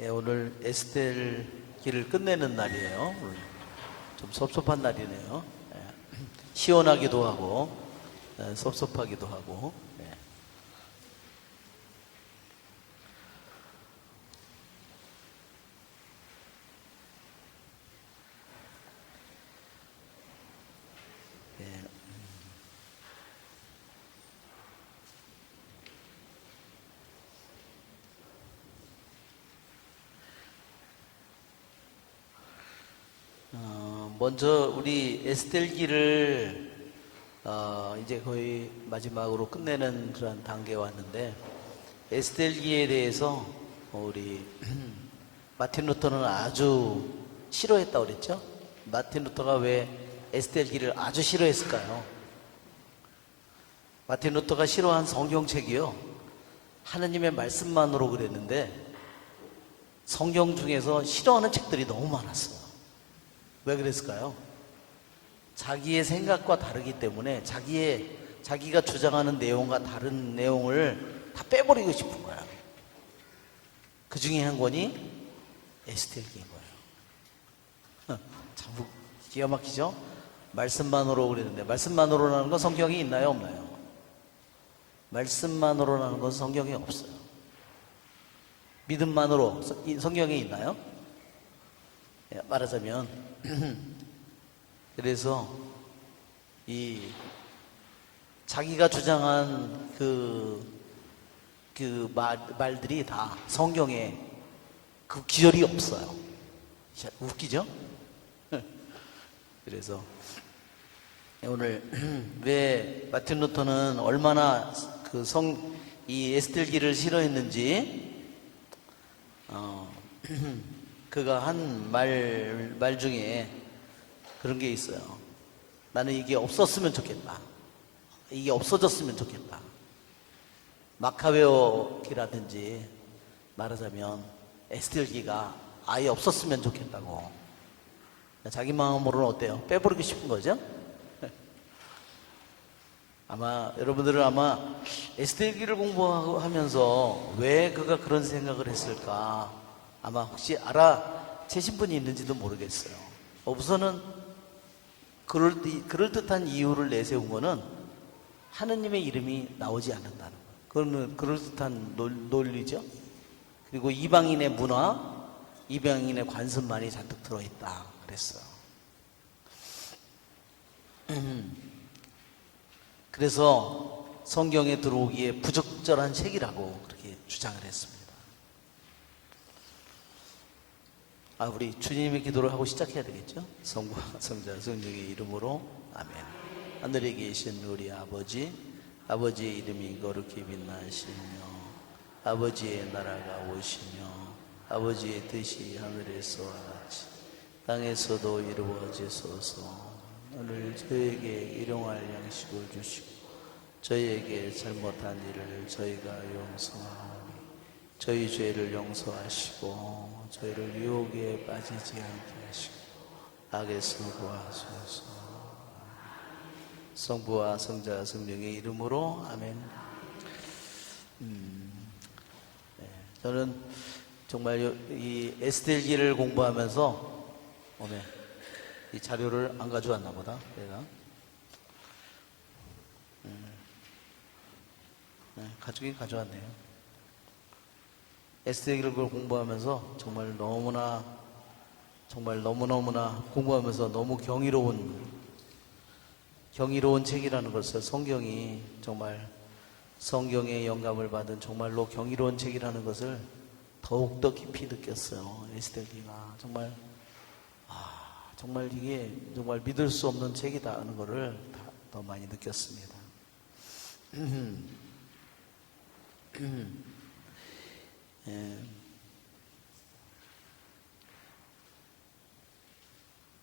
예, 오늘 에스텔 기를 끝내는 날이에요. 오늘 좀 섭섭한 날이네요. 예, 시원하기도 하고 섭섭하기도 하고. 예. 예. 먼저 우리 에스텔기를 이제 거의 마지막으로 끝내는 그런 단계에 왔는데, 에스텔기에 대해서 우리 마틴 루터는 아주 싫어했다고 그랬죠? 마틴 루터가 왜 에스텔기를 아주 싫어했을까요? 마틴 루터가 싫어한 성경책이요, 하느님의 말씀만으로 그랬는데 성경 중에서 싫어하는 책들이 너무 많았어요. 왜 그랬을까요? 자기의 생각과 다르기 때문에 자기가 주장하는 내용과 다른 내용을 다 빼버리고 싶은 거야. 그 중에 한 권이 에스텔기인 거예요. 참 기가 막히죠? 말씀만으로 그랬는데, 말씀만으로라는 건 성경이 있나요, 없나요? 말씀만으로라는 건 성경에 없어요. 믿음만으로 성경에 있나요? 말하자면 그래서 이 자기가 주장한 말들이 다 성경에 그 기절이 없어요. 웃기죠? 그래서 오늘 왜 마틴 루터는 얼마나 이 에스텔기를 싫어했는지 그가 한 말 중에 그런 게 있어요. 나는 이게 없었으면 좋겠다. 이게 없어졌으면 좋겠다. 마카베오기라든지 말하자면 에스텔기가 아예 없었으면 좋겠다고. 자기 마음으로는 어때요? 빼버리고 싶은 거죠? 아마 여러분들은 에스텔기를 공부하면서 왜 그가 그런 생각을 했을까, 아마 혹시 알아채신 분이 있는지도 모르겠어요. 우선은 그럴듯한 이유를 내세운 거는 하느님의 이름이 나오지 않는다는 거예요. 그거는 그럴듯한 논리죠. 그리고 이방인의 문화, 이방인의 관습만이 잔뜩 들어있다 그랬어요. 그래서 성경에 들어오기에 부적절한 책이라고 그렇게 주장을 했습니다. 우리 주님의 기도를 하고 시작해야 되겠죠? 성부와 성자 성령의 이름으로 아멘. 하늘에 계신 우리 아버지, 아버지의 이름이 거룩히 빛나시며 아버지의 나라가 오시며 아버지의 뜻이 하늘에서와 같이 땅에서도 이루어지소서. 오늘 저에게 일용할 양식을 주시고 저희에게 잘못한 일을 저희가 용서하오니 저희 죄를 용서하시고 저희를 유혹에 빠지지 않게 하시고 악에서 구하소서. 성부와 성자 성령의 이름으로 아멘. 저는 정말 이 에스텔기를 공부하면서 오늘 이 자료를 안 가져왔나 보다 내가. 가져긴 가져왔네요. 에스텔기를 공부하면서 정말 너무너무나 공부하면서 너무 경이로운 책이라는 것을, 성경이 정말 성경의 영감을 받은 정말로 경이로운 책이라는 것을 더욱더 깊이 느꼈어요. 에스텔기가 정말 이게 정말 믿을 수 없는 책이다 하는 것을 더 많이 느꼈습니다.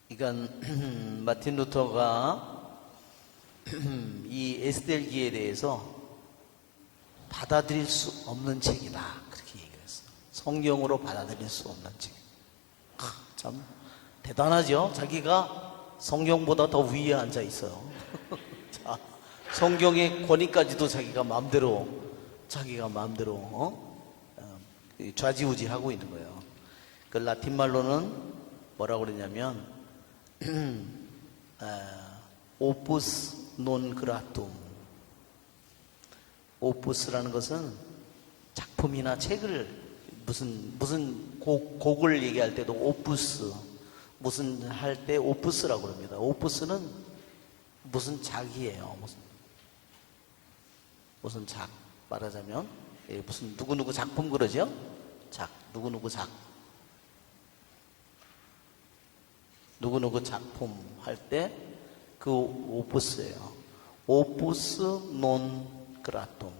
그러니까 마틴 루터가 이 에스텔기에 대해서 받아들일 수 없는 책이다 그렇게 얘기를 했어요. 성경으로 받아들일 수 없는 책. 참 대단하죠? 자기가 성경보다 더 위에 앉아 있어요. 자, 성경의 권위까지도 자기가 마음대로 좌지우지하고 있는 거예요. 그 라틴 말로는 뭐라고 그러냐면 오푸스 논 그라툼. 오푸스라는 것은 작품이나 책을 무슨 곡을 얘기할 때도 오푸스, 무슨 할 때 오푸스라고 그럽니다. 오푸스는 무슨 작이에요. 무슨 작 말하자면 무슨 누구누구 작품 그러죠? 누구누구 작품 할 때 그 오푸스예요. 오푸스 논 그라툼.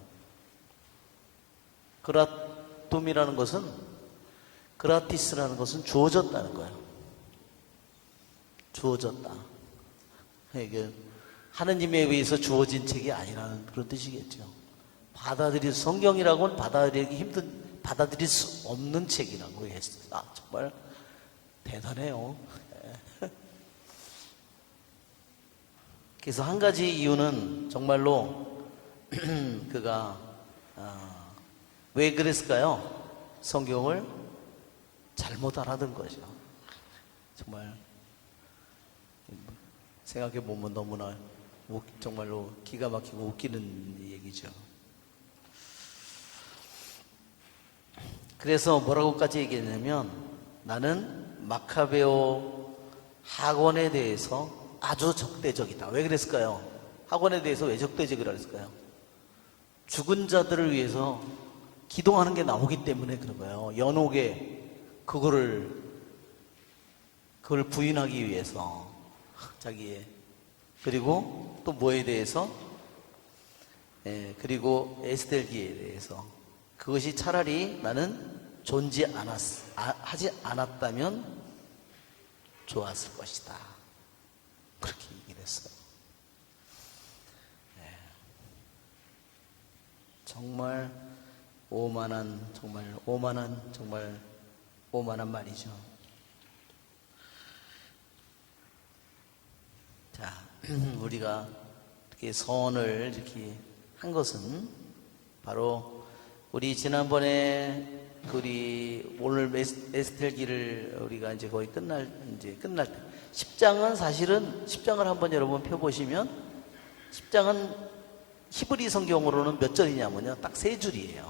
그라툼이라는 것은, 그라티스라는 것은 주어졌다는 거예요. 주어졌다. 이게 하느님에 의해서 주어진 책이 아니라는 그런 뜻이겠죠. 성경이라고는 받아들일 수 없는 책이라고 했어요. 정말 대단해요. 그래서 한 가지 이유는 정말로 그가 왜 그랬을까요? 성경을 잘못 알아든 거죠. 정말 생각해 보면 너무나 정말로 기가 막히고 웃기는 얘기죠. 그래서 뭐라고까지 얘기했냐면, 나는 마카베오 학원에 대해서 아주 적대적이다. 왜 그랬을까요? 학원에 대해서 왜 적대적이라 그랬을까요? 죽은 자들을 위해서 기도하는 게 나오기 때문에 그런 거예요. 연옥에 그걸 부인하기 위해서 자기의, 그리고 또 뭐에 대해서, 그리고 에스겔기에 대해서, 그것이 차라리 나는 하지 않았다면 좋았을 것이다. 그렇게 얘기를 했어요. 정말 오만한 말이죠. 자, 우리가 이렇게 선을 이렇게 한 것은 바로 우리 지난번에 오늘 에스겔기를 우리가 이제 거의 끝날 때 10장은 사실은 10장을 한번 여러분 펴보시면 10장은 히브리 성경으로는 몇 절이냐면요, 딱 3줄이에요.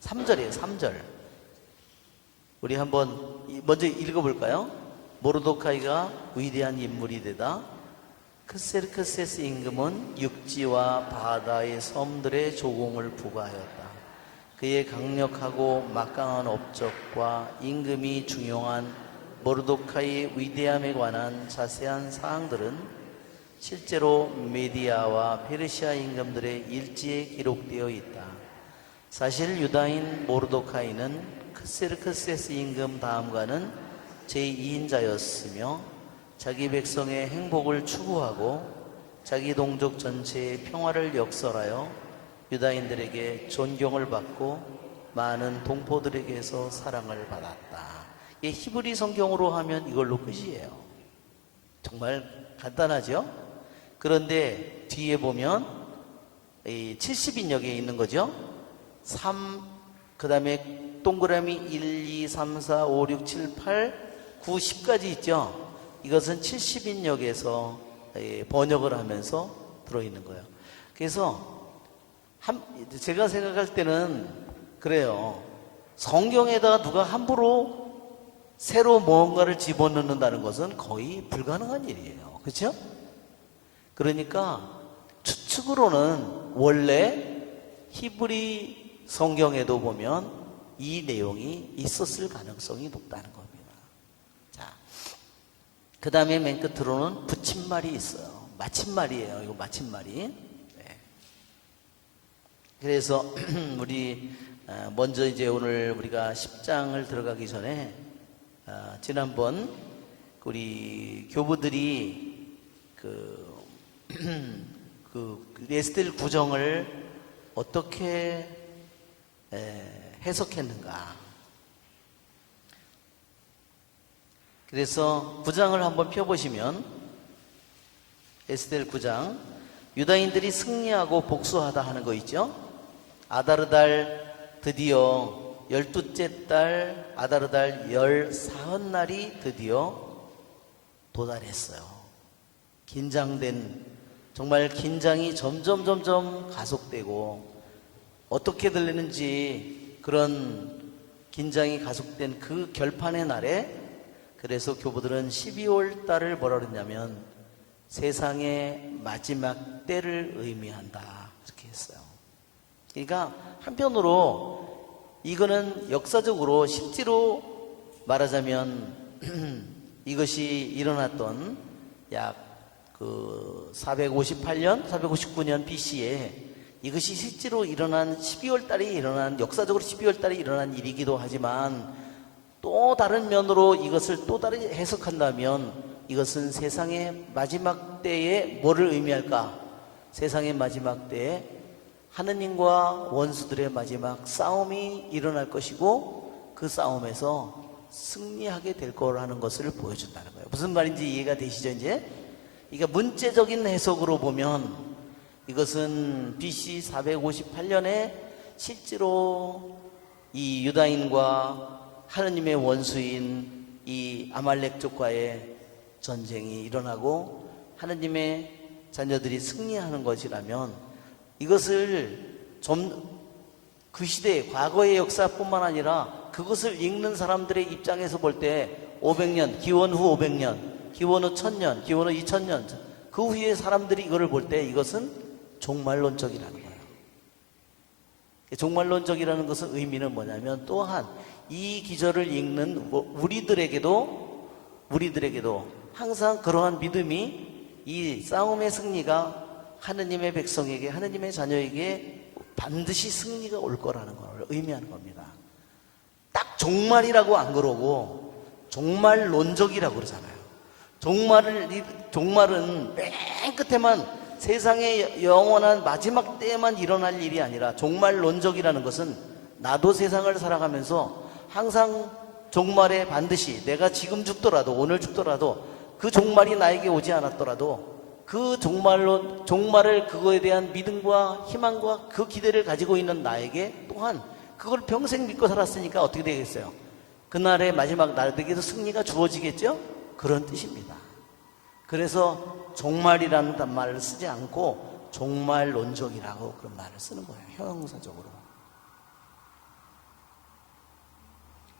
3절이에요. 3절. 우리 한번 먼저 읽어볼까요? 모르도카이가 위대한 인물이 되다. 크세르크세스 임금은 육지와 바다의 섬들의 조공을 부과하였다. 그의 강력하고 막강한 업적과 임금이 중용한 모르도카이의 위대함에 관한 자세한 사항들은 실제로 메디아와 페르시아 임금들의 일지에 기록되어 있다. 사실 유다인 모르도카이는 크세르크세스 임금 다음과는 제2인자였으며 자기 백성의 행복을 추구하고 자기 동족 전체의 평화를 역설하여 유다인들에게 존경을 받고 많은 동포들에게서 사랑을 받았다. 이 히브리 성경으로 하면 이걸로 끝이에요. 정말 간단하죠? 그런데 뒤에 보면 70인역에 있는 거죠. 3, 그 다음에 동그라미 1, 2, 3, 4, 5, 6, 7, 8, 9, 10까지 있죠. 이것은 70인역에서 번역을 하면서 들어있는 거예요. 그래서 제가 생각할 때는 그래요. 성경에다가 누가 함부로 새로 뭔가를 집어넣는다는 것은 거의 불가능한 일이에요. 그렇죠? 그러니까 추측으로는 원래 히브리 성경에도 보면 이 내용이 있었을 가능성이 높다는 겁니다. 자, 그 다음에 맨 끝으로는 붙임말이 있어요. 마침말이에요. 이거 마침말이. 네. 그래서 우리 먼저 이제 오늘 우리가 10장을 들어가기 전에 지난번 우리 교부들이 그 에스겔 구정을 어떻게 해석했는가. 그래서 9장을 한번 펴보시면 에스겔 9장 유다인들이 승리하고 복수하다 하는 거 있죠. 아다르달 드디어 12째 달 아다르달 열 사흔날이 드디어 도달했어요. 긴장된, 정말 긴장이 점점 가속되고 어떻게 들리는지 그런 긴장이 가속된 그 결판의 날에, 그래서 교부들은 12월 달을 뭐라 그랬냐면 세상의 마지막 때를 의미한다 이렇게 했어요. 그러니까 한편으로 이거는 역사적으로 실제로 말하자면 이것이 일어났던 약 458년, 459년 BC에 이것이 실제로 일어난 12월 달에 일어난, 역사적으로 12월 달에 일어난 일이기도 하지만 또 다른 면으로 이것을 또 다르게 해석한다면 이것은 세상의 마지막 때에 뭐를 의미할까? 세상의 마지막 때에 하느님과 원수들의 마지막 싸움이 일어날 것이고 그 싸움에서 승리하게 될 거라는 것을 보여준다는 거예요. 무슨 말인지 이해가 되시죠 이제? 그러니까 문자적인 해석으로 보면 이것은 BC 458년에 실제로 이 유다인과 하느님의 원수인 이 아말렉족과의 전쟁이 일어나고 하느님의 자녀들이 승리하는 것이라면, 이것을 그 시대 과거의 역사뿐만 아니라 그것을 읽는 사람들의 입장에서 볼 때 500년, 기원 후 500년, 기원 후 1000년, 기원 후 2000년 그 후에 사람들이 이거를 볼 때 이것은 종말론적이라는 거예요. 종말론적이라는 것은 의미는 뭐냐면, 또한 이 기절을 읽는 우리들에게도 항상 그러한 믿음이, 이 싸움의 승리가 하느님의 백성에게, 하느님의 자녀에게 반드시 승리가 올 거라는 걸 의미하는 겁니다. 딱 종말이라고 안 그러고 종말론적이라고 그러잖아요. 종말은 맨 끝에만, 세상의 영원한 마지막 때에만 일어날 일이 아니라, 종말론적이라는 것은 나도 세상을 살아가면서 항상 종말에 반드시, 내가 지금 죽더라도, 오늘 죽더라도 그 종말이 나에게 오지 않았더라도 그 종말을, 그거에 대한 믿음과 희망과 그 기대를 가지고 있는 나에게 또한 그걸 평생 믿고 살았으니까 어떻게 되겠어요? 그날의 마지막 날에게도 승리가 주어지겠죠? 그런 뜻입니다. 그래서 종말이라는 말을 쓰지 않고 종말론적이라고 그런 말을 쓰는 거예요. 형용사적으로.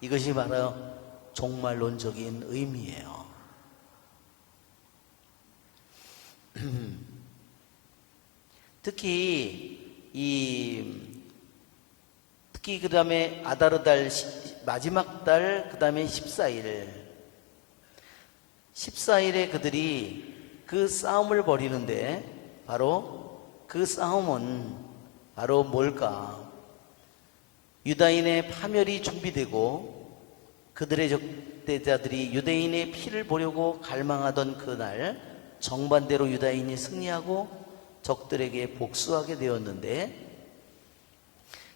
이것이 바로 종말론적인 의미예요. 특히 그 다음에 아다르달 마지막 달, 그 다음에 14일에 그들이 그 싸움을 벌이는데, 바로 그 싸움은 바로 뭘까? 유다인의 파멸이 준비되고 그들의 적대자들이 유대인의 피를 보려고 갈망하던 그날, 정반대로 유다인이 승리하고 적들에게 복수하게 되었는데,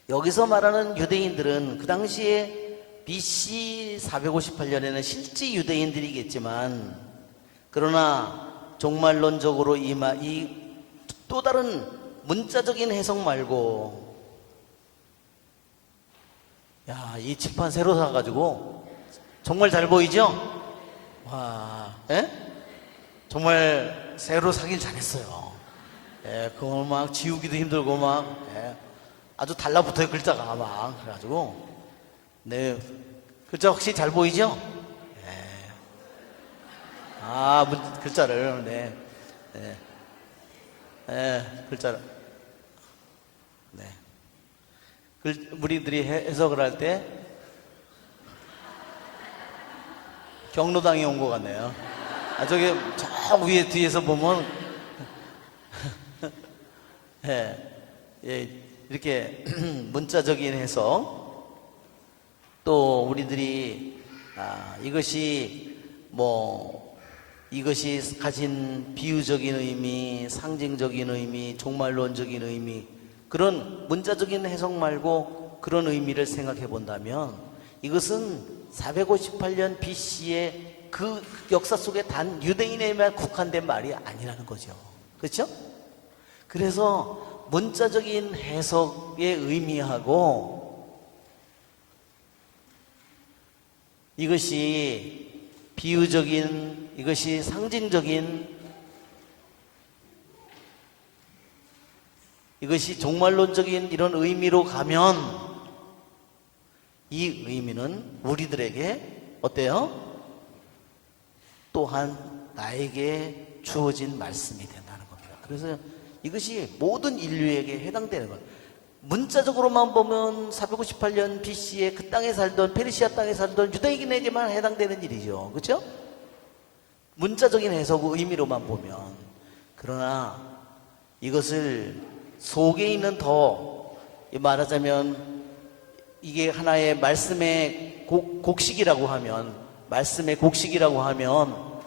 여기서 말하는 유대인들은 그 당시에 BC 458년에는 실제 유대인들이겠지만, 그러나 종말론적으로 이 또 다른 문자적인 해석 말고, 야, 이 칠판 새로 사가지고 정말 잘 보이죠? 와, 예? 정말 새로 사길 잘했어요. 예, 그거 막 지우기도 힘들고 막, 예, 아주 달라붙어요, 글자가 막. 그래가지고, 네, 글자 확실히 잘 보이죠? 예. 글자를, 네, 네, 네, 글자를, 네. 우리들이 해석을 할 때 경로당에 온 것 같네요. 저기 저 위에 뒤에서 보면 예, 이렇게 문자적인 해석, 또 우리들이 이것이 가진 비유적인 의미, 상징적인 의미, 종말론적인 의미, 그런 문자적인 해석 말고 그런 의미를 생각해 본다면, 이것은 458년 BC의 그 역사 속에 단 유대인에만 국한된 말이 아니라는 거죠. 그렇죠? 그래서 문자적인 해석의 의미하고 이것이 비유적인, 이것이 상징적인, 이것이 종말론적인 이런 의미로 가면 이 의미는 우리들에게 어때요? 또한 나에게 주어진 말씀이 된다는 겁니다. 그래서 이것이 모든 인류에게 해당되는 거예요. 문자적으로만 보면 458년 BC에 그 땅에 살던, 페르시아 땅에 살던 유대인에게만 해당되는 일이죠. 그렇죠? 문자적인 해석 의미로만 보면. 그러나 이것을 속에 있는 더 말하자면 이게 하나의 말씀의 곡식이라고 하면, 말씀의 곡식이라고 하면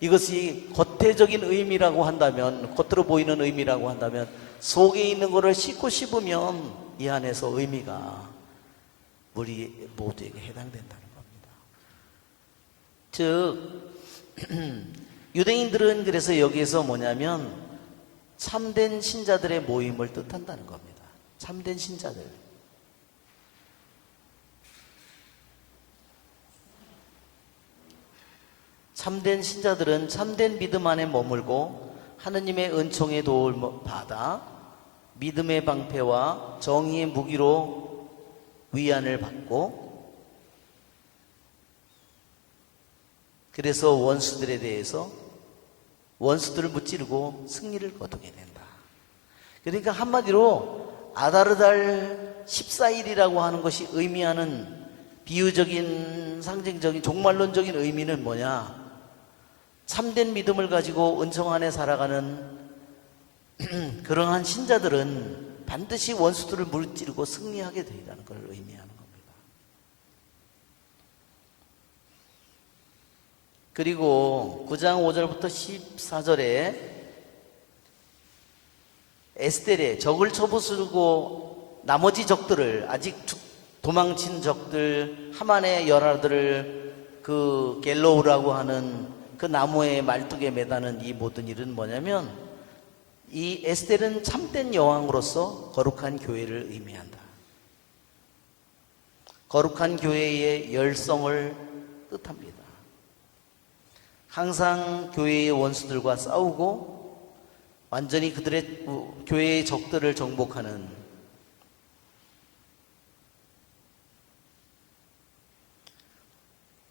이것이 겉대적인 의미라고 한다면, 겉으로 보이는 의미라고 한다면 속에 있는 것을 씻고 씹으면 이 안에서 의미가 우리 모두에게 해당된다는 겁니다. 즉 유대인들은 그래서 여기에서 뭐냐면 참된 신자들의 모임을 뜻한다는 겁니다. 참된 신자들. 참된 신자들은 참된 믿음 안에 머물고 하느님의 은총의 도움을 받아 믿음의 방패와 정의의 무기로 위안을 받고, 그래서 원수들에 대해서 원수들을 무찌르고 승리를 거두게 된다. 그러니까 한마디로 아다르달 14일이라고 하는 것이 의미하는 비유적인, 상징적인, 종말론적인 의미는 뭐냐? 참된 믿음을 가지고 은총 안에 살아가는 그러한 신자들은 반드시 원수들을 무찌르고 승리하게 되리라는 걸 의미하는 겁니다. 그리고 9장 5절부터 14절에 에스겔의 적을 쳐부수고 나머지 적들을, 아직 도망친 적들, 하만의 열아들을 그 갤로우라고 하는 그 나무의 말뚝에 매다는 이 모든 일은 뭐냐면, 이 에스겔은 참된 여왕으로서 거룩한 교회를 의미한다. 거룩한 교회의 열성을 뜻합니다. 항상 교회의 원수들과 싸우고 완전히 그들의 교회의 적들을 정복하는,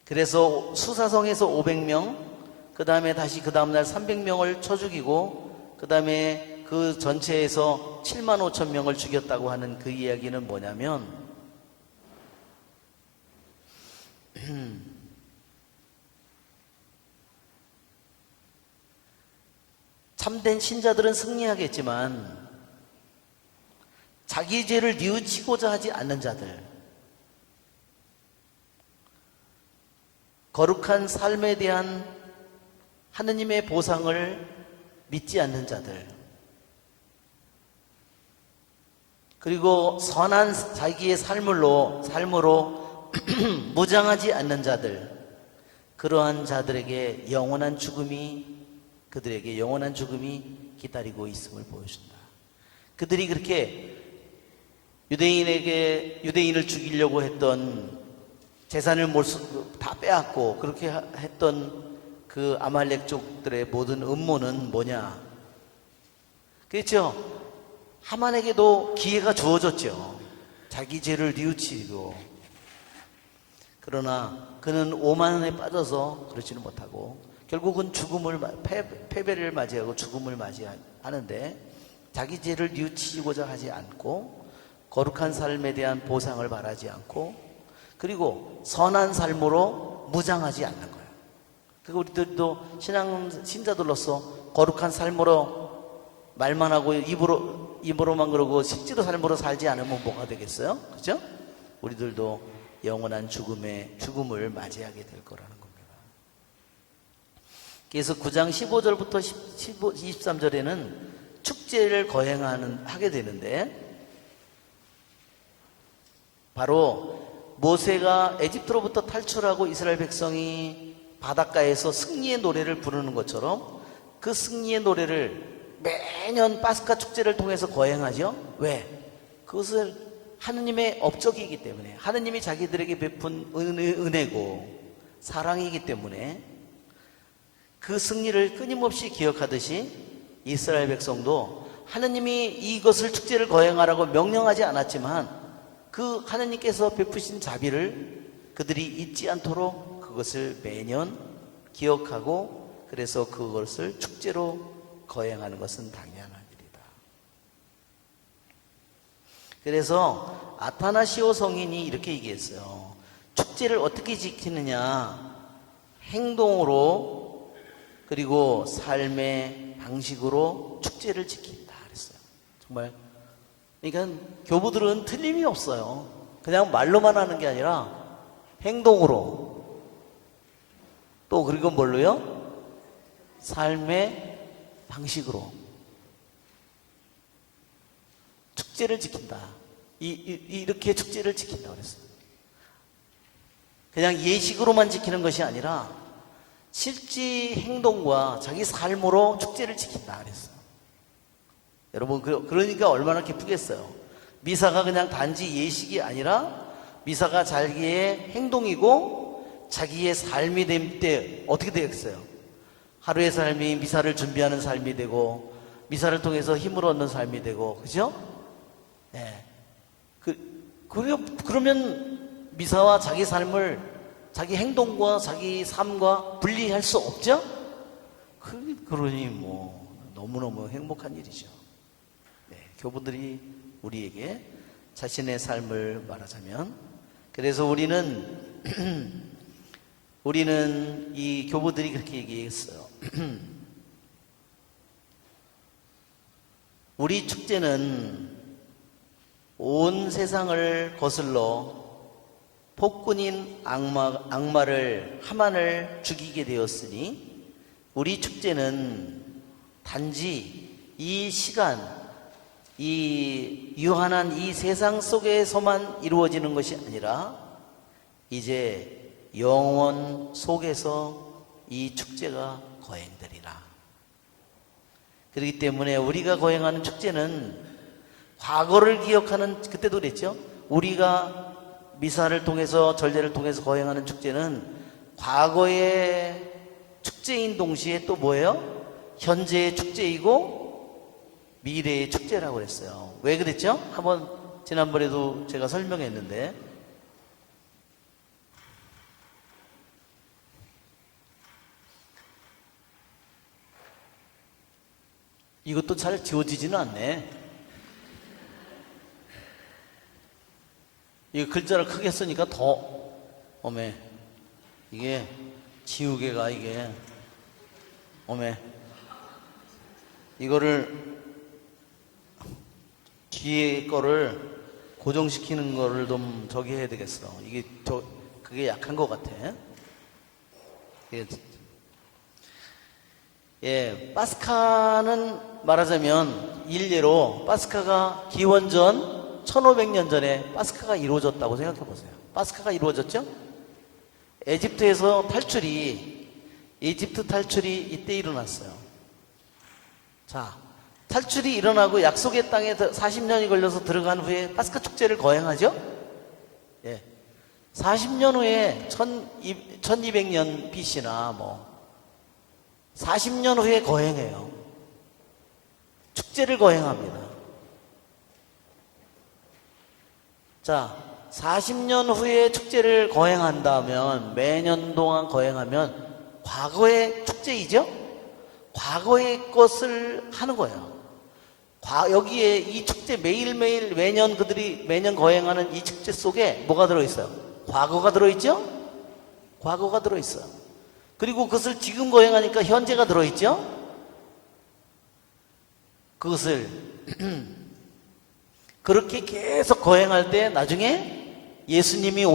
그래서 수사성에서 500명, 그 다음에 다시 그 다음날 300명을 쳐 죽이고, 그 다음에 그 전체에서 7만 5천 명을 죽였다고 하는 그 이야기는 뭐냐면, 참된 신자들은 승리하겠지만 자기 죄를 뉘우치고자 하지 않는 자들, 거룩한 삶에 대한 하느님의 보상을 믿지 않는 자들, 그리고 선한 자기의 삶으로 무장하지 않는 자들, 그러한 자들에게 영원한 죽음이, 그들에게 영원한 죽음이 기다리고 있음을 보여준다. 그들이 그렇게 유대인을 죽이려고 했던, 재산을 다 빼앗고 그렇게 했던 그 아말렉족들의 모든 음모는 뭐냐? 그렇죠? 하만에게도 기회가 주어졌죠. 자기 죄를 뉘우치고. 그러나 그는 오만에 빠져서 그렇지는 못하고 결국은 패배를 맞이하고 죽음을 맞이하는데, 자기 죄를 뉘우치고자 하지 않고 거룩한 삶에 대한 보상을 바라지 않고, 그리고 선한 삶으로 무장하지 않는 거예요. 그리고 우리들도 신자들로서 거룩한 삶으로 말만 하고 입으로만 그러고 실제로 삶으로 살지 않으면 뭐가 되겠어요? 그렇죠? 우리들도 영원한 죽음을 맞이하게 될 거라는 겁니다. 그래서 9장 15절부터 23절에는 축제를 하게 되는데, 바로 모세가 에집트로부터 탈출하고 이스라엘 백성이 바닷가에서 승리의 노래를 부르는 것처럼 그 승리의 노래를 매년 파스카 축제를 통해서 거행하죠. 왜? 그것을 하느님의 업적이기 때문에, 하느님이 자기들에게 베푼 은혜고 사랑이기 때문에 그 승리를 끊임없이 기억하듯이 이스라엘 백성도 하느님이 이것을 축제를 거행하라고 명령하지 않았지만 그 하느님께서 베푸신 자비를 그들이 잊지 않도록 그것을 매년 기억하고, 그래서 그것을 축제로 거행하는 것은 당연한 일이다. 그래서 아타나시오 성인이 이렇게 얘기했어요. 축제를 어떻게 지키느냐? 행동으로 그리고 삶의 방식으로 축제를 지킨다 그랬어요. 정말 그러니까 교부들은 틀림이 없어요. 그냥 말로만 하는 게 아니라 행동으로, 또 그리고 뭘로요? 삶의 방식으로 축제를 지킨다. 이렇게 축제를 지킨다 그랬어요. 그냥 예식으로만 지키는 것이 아니라 실제 행동과 자기 삶으로 축제를 지킨다 그랬어요. 여러분, 그러니까 얼마나 기쁘겠어요. 미사가 그냥 단지 예식이 아니라 미사가 자기의 행동이고 자기의 삶이 될 때 어떻게 되겠어요? 하루의 삶이 미사를 준비하는 삶이 되고 미사를 통해서 힘을 얻는 삶이 되고, 그죠? 네. 그러면 미사와 자기 삶을 자기 행동과 자기 삶과 분리할 수 없죠? 그러니 뭐 너무너무 행복한 일이죠. 네, 교부들이 우리에게 자신의 삶을 말하자면, 그래서 우리는 이 교부들이 그렇게 얘기했어요. 우리 축제는 온 세상을 거슬러 폭군인 악마를 하만을 죽이게 되었으니 우리 축제는 단지 이 시간, 이 유한한 이 세상 속에서만 이루어지는 것이 아니라 이제 영원 속에서 이 축제가 거행되리라. 그렇기 때문에 우리가 거행하는 축제는 과거를 기억하는, 그때도 그랬죠. 우리가 미사를 통해서 절례를 통해서 거행하는 축제는 과거의 축제인 동시에 또 뭐예요? 현재의 축제이고 미래의 축제라고 그랬어요. 왜 그랬죠? 한번 지난번에도 제가 설명했는데, 이것도 잘 지워지지는 않네. 이 글자를 크게 쓰니까 더 어메, 이게 지우개가 이게 어메, 이거를 뒤에 거를 고정시키는 거를 좀 저기 해야 되겠어. 이게 그게 약한 것 같아. 예, 파스카는 말하자면 일례로 파스카가 기원전 1500년 전에 파스카가 이루어졌다고 생각해 보세요. 파스카가 이루어졌죠? 에집트 탈출이 이때 일어났어요. 자, 탈출이 일어나고 약속의 땅에 40년이 걸려서 들어간 후에 파스카 축제를 거행하죠? 예. 40년 후에 1200년 BC나 뭐 40년 후에 거행해요. 축제를 거행합니다. 자, 40년 후에 축제를 거행한다면, 매년 동안 거행하면 과거의 축제이죠? 과거의 것을 하는 거예요. 여기에 이 축제 매일매일 그들이 매년 거행하는 이 축제 속에 뭐가 들어있어요? 과거가 들어있죠? 과거가 들어있어요. 그리고 그것을 지금 거행하니까 현재가 들어있죠? 그것을 그렇게 계속 거행할 때 나중에 예수님께서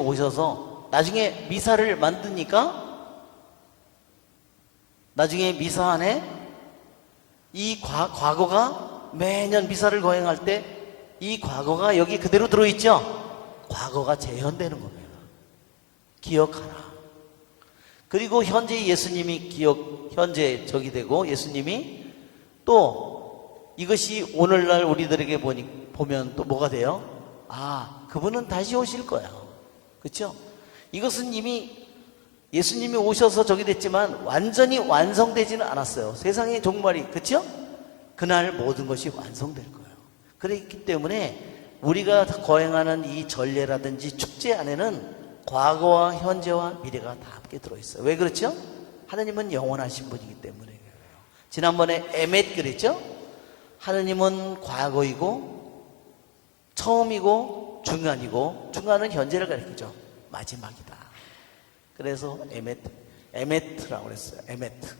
오셔서 나중에 미사를 만드니까 나중에 미사 안에 이 과거가 매년 미사를 거행할 때 이 과거가 여기 그대로 들어있죠? 과거가 재현되는 겁니다. 기억하라. 그리고 현재 예수님이 현재 적이 되고 예수님이 또 이것이 오늘날 우리들에게 보면 또 뭐가 돼요? 아, 그분은 다시 오실 거야. 그렇죠? 이것은 이미 예수님이 오셔서 저기 됐지만 완전히 완성되지는 않았어요. 세상의 종말이, 그렇죠? 그날 모든 것이 완성될 거예요. 그렇기 때문에 우리가 거행하는 이 전례라든지 축제 안에는 과거와 현재와 미래가 다 함께 들어있어요. 왜 그렇죠? 하나님은 영원하신 분이기 때문에 그래요. 지난번에 에멧 그랬죠? 하나님은 과거이고 처음이고 중간은 현재를 가리키죠. 마지막이다. 그래서 에메트라고 그랬어요. 에메트.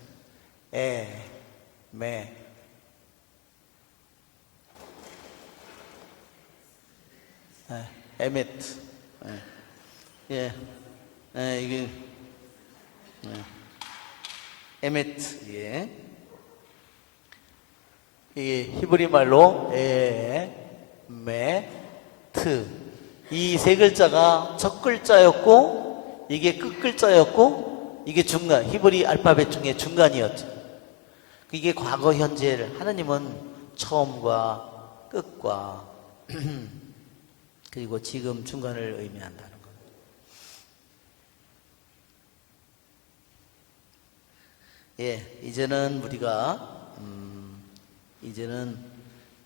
에메트. 이게 에메트. 예. 이게 히브리 말로 에메트. 이 세 글자가 첫 글자였고 이게 끝 글자였고 이게 중간, 히브리 알파벳 중에 중간이었죠. 이게 과거 현재를 하나님은 처음과 끝과 그리고 지금 중간을 의미한다는 겁니다. 예, 이제는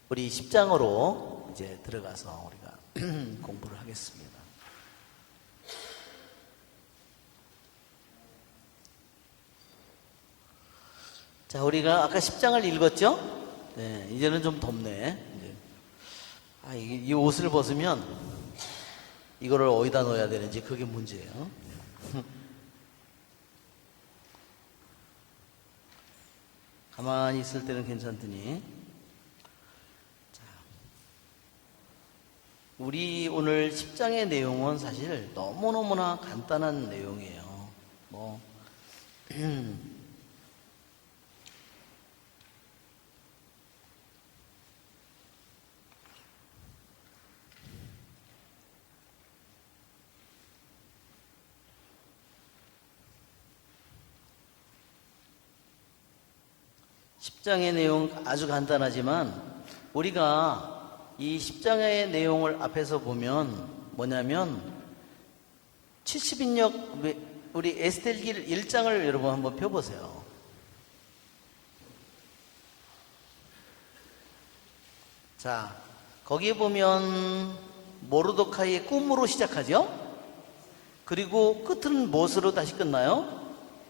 우리 10장으로 이제 들어가서 우리가 공부를 하겠습니다. 자, 우리가 아까 10장을 읽었죠? 네, 이제는 좀 덥네. 이 옷을 벗으면 이거를 어디다 넣어야 되는지 그게 문제예요. 가만히 있을 때는 괜찮더니. 자, 우리 오늘 10장의 내용은 사실 너무너무나 간단한 내용이에요. 10장의 내용 아주 간단하지만 우리가 이 10장의 내용을 앞에서 보면 뭐냐면 70인역 우리 에스겔 1장을 여러분 한번 펴보세요. 자, 거기에 보면 모르드카이의 꿈으로 시작하죠. 그리고 끝은 무엇으로 다시 끝나요?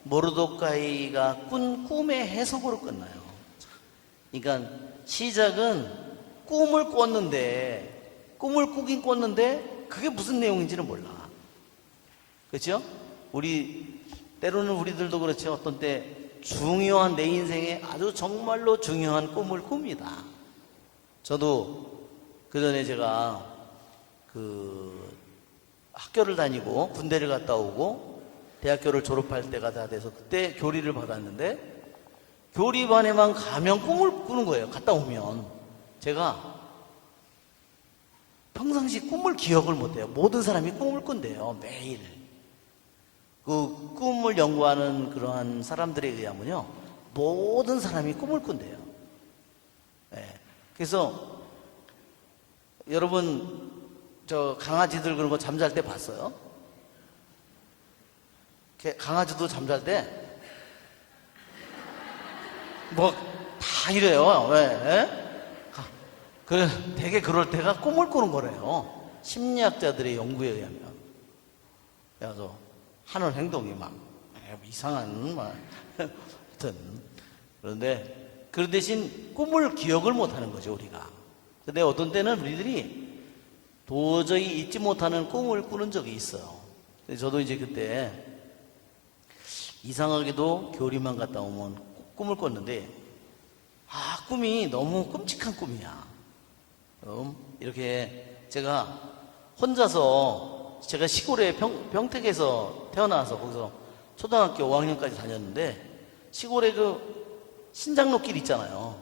모르드카이가 꾼 꿈의 해석으로 끝나요. 그러니까 시작은 꿈을 꿈을 꾸긴 꿨는데 그게 무슨 내용인지는 몰라. 그렇죠? 때로는 우리들도 그렇죠. 어떤 때 중요한 내 인생에 아주 정말로 중요한 꿈을 꿉니다. 저도 그 전에 제가 학교를 다니고 군대를 갔다 오고 대학교를 졸업할 때가 다 돼서 그때 교리를 받았는데 교리반에만 가면 꿈을 꾸는 거예요. 갔다 오면. 제가 평상시 꿈을 기억을 못해요. 모든 사람이 꿈을 꾼대요. 매일. 그 꿈을 연구하는 그러한 사람들에 의하면요. 모든 사람이 꿈을 꾼대요. 네. 그래서 여러분 저 강아지들 그런 거 잠잘 때 봤어요? 강아지도 잠잘 때 다 이래요. 왜? 되게 그럴 때가 꿈을 꾸는 거래요. 심리학자들의 연구에 의하면. 그래서 하는 행동이 이상한 하여튼 그런데 그 대신 꿈을 기억을 못하는 거죠 우리가. 근데 어떤 때는 우리들이 도저히 잊지 못하는 꿈을 꾸는 적이 있어요. 저도 이제 그때 이상하게도 교리만 갔다 오면 꿈을 꿨는데 꿈이 너무 끔찍한 꿈이야. 이렇게 제가 혼자서 제가 시골에 평택에서 태어나서 거기서 초등학교 5학년까지 다녔는데 시골에 그 신장로길 있잖아요.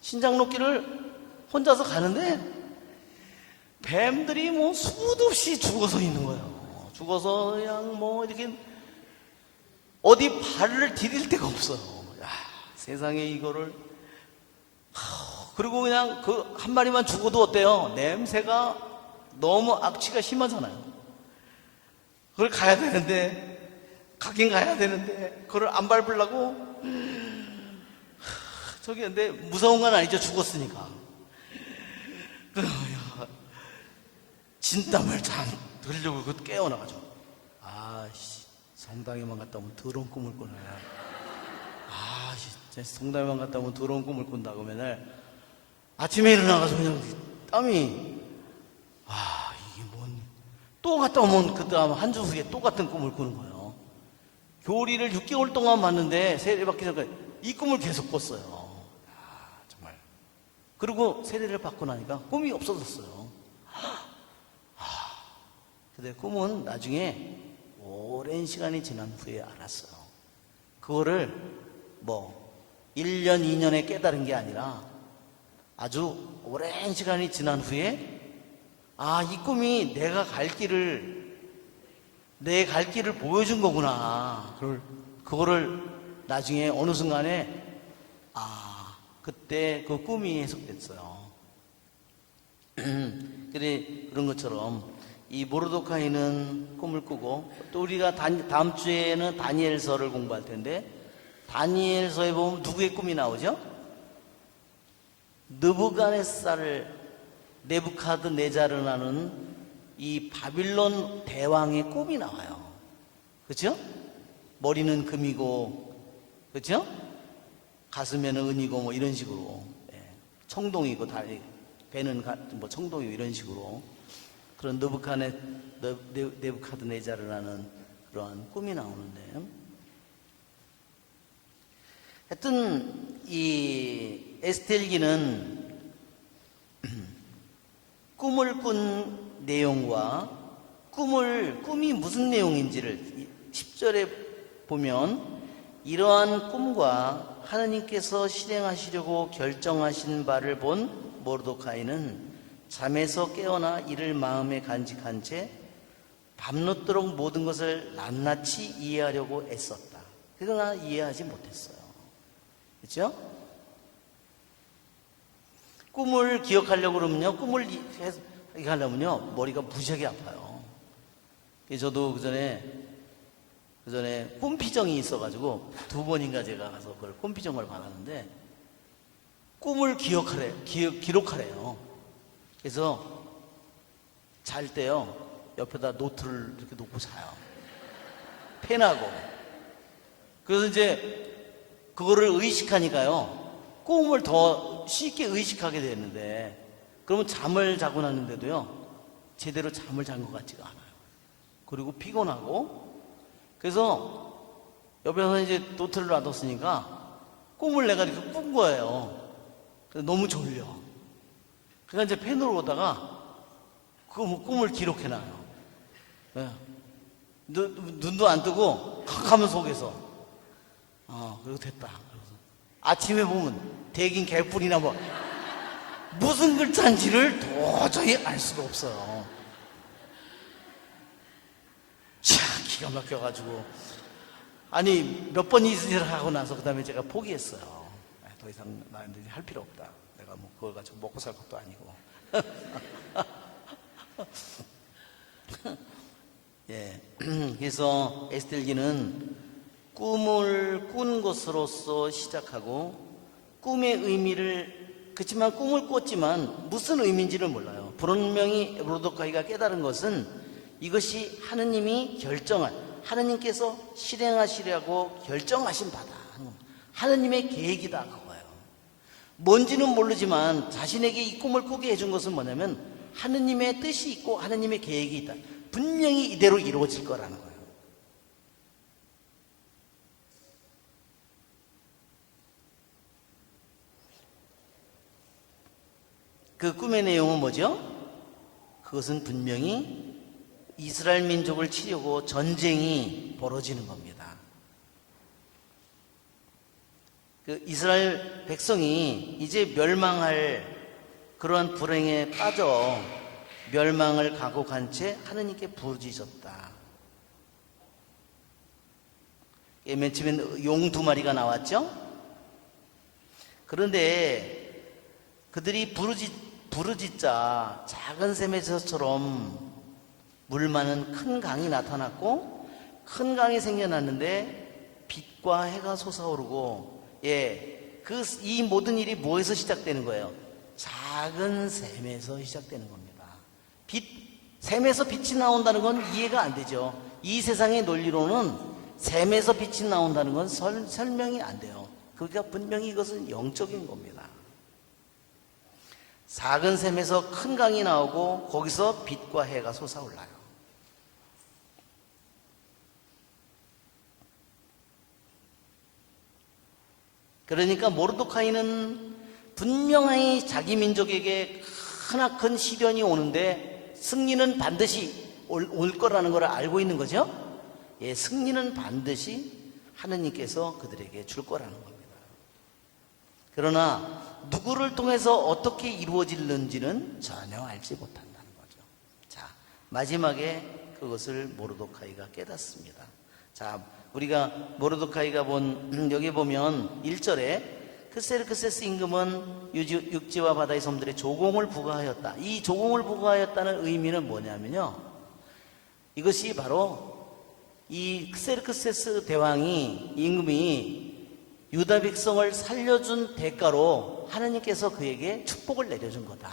신장로길을 혼자서 가는데 뱀들이 수도 없이 죽어서 있는 거예요. 죽어서 그냥 이렇게 어디 발을 디딜 데가 없어요. 세상에 이거를 그리고 그냥 그 한 마리만 죽어도 어때요? 냄새가 너무 악취가 심하잖아요. 그걸 가야 되는데, 가긴 가야 되는데, 그걸 안 밟으려고, 저기, 근데 무서운 건 아니죠. 죽었으니까. 진땀을 참 들려고 그 깨어나가지고. 아씨, 성당에만 갔다 오면 더러운 꿈을 꾸네. 아, 진짜 성당에만 갔다 오면 더러운 꿈을 꾼다고 맨날. 아침에 일어나가서 그냥 땀이, 이게 또 갔다 오면 그 다음 한 주 후에 또 같은 꿈을 꾸는 거예요. 교리를 6개월 동안 봤는데 세례 받기 전까지 이 꿈을 계속 꿨어요. 정말. 그리고 세례를 받고 나니까 꿈이 없어졌어요. 근데 꿈은 나중에 오랜 시간이 지난 후에 알았어요. 그거를 1년, 2년에 깨달은 게 아니라 아주 오랜 시간이 지난 후에 이 꿈이 내 갈 길을 보여준 거구나. 그거를 나중에 어느 순간에 그때 그 꿈이 해석됐어요. 그런 것처럼 이 모르도카이는 꿈을 꾸고, 또 우리가 다음 주에는 다니엘서를 공부할 텐데, 다니엘서에 보면 누구의 꿈이 나오죠? 네부카드네자르라는 이 바빌론 대왕의 꿈이 나와요. 그렇죠? 머리는 금이고, 그렇죠? 가슴에는 은이고 이런 식으로, 청동이고 배는 청동이고 이런 식으로 그런 네부카드네자르라는 그러한 꿈이 나오는데, 하여튼 이 에스텔기는 꿈을 꾼 내용과 꿈이 무슨 내용인지를 10절에 보면, 이러한 꿈과 하느님께서 실행하시려고 결정하신 바를 본 모르도카이는 잠에서 깨어나 이를 마음에 간직한 채 밤늦도록 모든 것을 낱낱이 이해하려고 애썼다. 그러나 이해하지 못했어요. 그렇죠? 꿈을 기억하려고 그러면요, 꿈을 기억하려면요, 머리가 무지하게 아파요. 저도 그 전에 꿈피정이 있어가지고 2번인가 제가 가서 그걸 꿈피정을 받았는데, 꿈을 기록하래요. 그래서 잘 때요, 옆에다 노트를 이렇게 놓고 자요. 펜하고. 그래서 이제 그거를 의식하니까요, 꿈을 더 쉽게 의식하게 되는데, 그러면 잠을 자고 났는데도요, 제대로 잠을 잔 것 같지가 않아요. 그리고 피곤하고. 그래서 옆에서 이제 노트를 놔뒀으니까 꿈을 내가 이렇게 꾼 거예요. 그래서 너무 졸려. 그러니까 이제 펜으로 오다가 그 꿈을 기록해놔요. 눈도 안 뜨고 캄캄한 속에서. 그리고 됐다. 아침에 보면 대긴 개뿔이나 무슨 글자인지를 도저히 알 수가 없어요. 기가 막혀가지고, 몇 번 이슬을 하고 나서 그 다음에 제가 포기했어요. 더 이상 나한테 할 필요 없다. 내가 그걸 가지고 먹고 살 것도 아니고. 그래서 에스텔기는 꿈을 꾼 것으로서 시작하고, 꿈의 의미를, 그렇지만 꿈을 꿨지만 무슨 의미인지를 몰라요. 분명히 모르도카이가 깨달은 것은 이것이 하느님께서 실행하시려고 결정하신 바다. 하느님의 계획이다, 그거예요. 뭔지는 모르지만 자신에게 이 꿈을 꾸게 해준 것은 뭐냐면, 하느님의 뜻이 있고 하느님의 계획이 있다. 분명히 이대로 이루어질 거라는 거예요. 그 꿈의 내용은 뭐죠? 그것은 분명히 이스라엘 민족을 치려고 전쟁이 벌어지는 겁니다. 그 이스라엘 백성이 이제 멸망할 그러한 불행에 빠져 멸망을 각오한 채 하느님께 부르짖었다. 맨 처음엔 용 2마리가 나왔죠? 그런데 그들이 부르짖자 작은 샘에서처럼 물 많은 큰 강이 나타났고 큰 강이 생겨났는데 빛과 해가 솟아오르고 이 모든 일이 뭐에서 시작되는 거예요? 작은 샘에서 시작되는 겁니다. 샘에서 빛이 나온다는 건 이해가 안 되죠. 이 세상의 논리로는 샘에서 빛이 나온다는 건 설명이 안 돼요. 그러니까 분명히 이것은 영적인 겁니다. 작은 샘에서 큰 강이 나오고 거기서 빛과 해가 솟아올라요. 그러니까 모르드카이는 분명히 자기 민족에게 크나큰 시련이 오는데 승리는 반드시 올 거라는 걸 알고 있는 거죠. 승리는 반드시 하느님께서 그들에게 줄 거라는 겁니다. 그러나 누구를 통해서 어떻게 이루어질는지는 전혀 알지 못한다는 거죠. 자, 마지막에 그것을 모르드카이가 깨닫습니다. 자, 우리가 모르드카이가 여기 보면 1절에 크세르크세스 임금은 육지와 바다의 섬들에 조공을 부과하였다. 이 조공을 부과하였다는 의미는 뭐냐면요, 이것이 바로 이 크세르크세스 대왕이 임금이 유다 백성을 살려준 대가로 하느님께서 그에게 축복을 내려준 거다.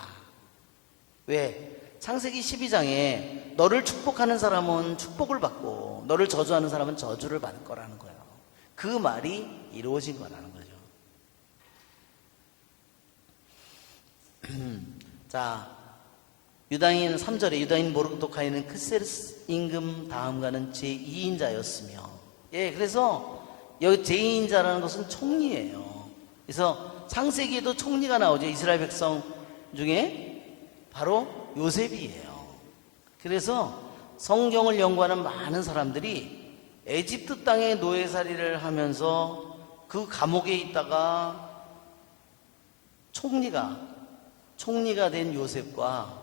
왜? 창세기 12장에 너를 축복하는 사람은 축복을 받고 너를 저주하는 사람은 저주를 받을 거라는 거예요. 그 말이 이루어진 거라는 거죠. 자, 유다인 3절에 유다인 모르드카이는 크세르스 임금 다음가는 제2인자였으며, 그래서 여기 제2인자라는 것은 총리예요. 그래서 창세기에도 총리가 나오죠. 이스라엘 백성 중에 바로 요셉이에요. 그래서 성경을 연구하는 많은 사람들이 에집트 땅에 노예살이를 하면서 그 감옥에 있다가 총리가 된 요셉과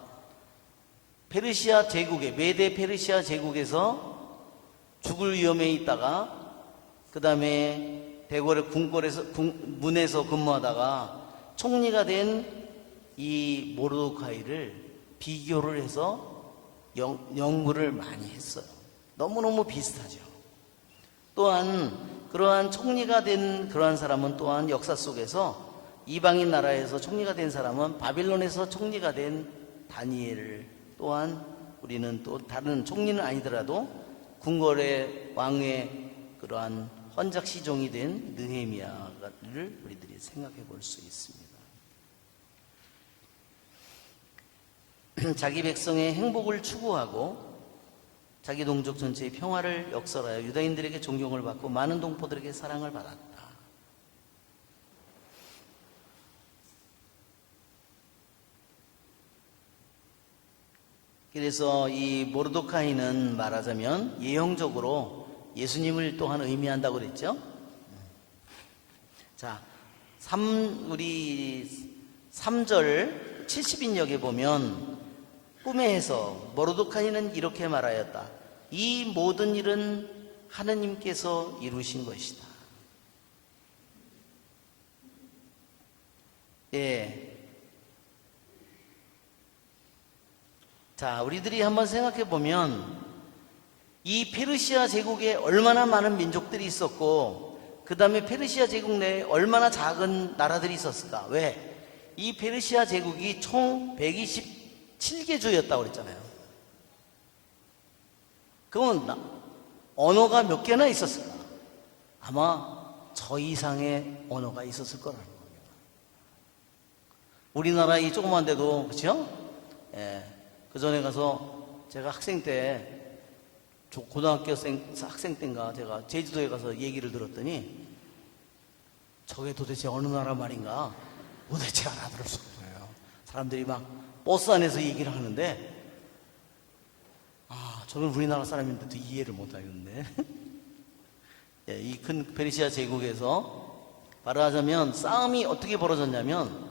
페르시아 제국의 메데 페르시아 제국에서 죽을 위험에 있다가 그 다음에 대궐의 문에서 근무하다가 총리가 된 이 모르드카이를 비교를 해서 연구를 많이 했어요. 너무너무 비슷하죠. 또한 그러한 총리가 된 그러한 사람은 또한 역사 속에서 이방인 나라에서 총리가 된 사람은 바빌론에서 총리가 된 다니엘을, 또한 우리는 또 다른 총리는 아니더라도 궁궐의 왕의 그러한 헌작 시종이 된 느헤미야를 우리들이 생각해 볼 수 있습니다. 자기 백성의 행복을 추구하고 자기 동족 전체의 평화를 역설하여 유다인들에게 존경을 받고 많은 동포들에게 사랑을 받았다. 그래서 이 모르드카이는 말하자면 예형적으로 예수님을 또한 의미한다고 그랬죠. 자, 우리 3절 70인역에 보면 꿈의 해석, 모르드카이는 이렇게 말하였다. 이 모든 일은 하느님께서 이루신 것이다. 자, 우리들이 한번 생각해 보면 이 페르시아 제국에 얼마나 많은 민족들이 있었고 그 다음에 페르시아 제국 내에 얼마나 작은 나라들이 있었을까? 왜? 이 페르시아 제국이 총 127개 주였다고 그랬잖아요. 그러면 언어가 몇 개나 있었을까? 아마 저 이상의 언어가 있었을 거라는 겁니다. 우리나라 이 조그만 데도, 그렇죠? 그 전에 가서 제가 학생 때, 고등학교 학생 때인가 제가 제주도에 가서 얘기를 들었더니 저게 도대체 어느 나라 말인가 도대체 알아들을 수가 없어요. 사람들이 막 버스 안에서 얘기를 하는데 저는 우리나라 사람인데도 이해를 못하겠는데 이 큰 페르시아 제국에서 말하자면 싸움이 어떻게 벌어졌냐면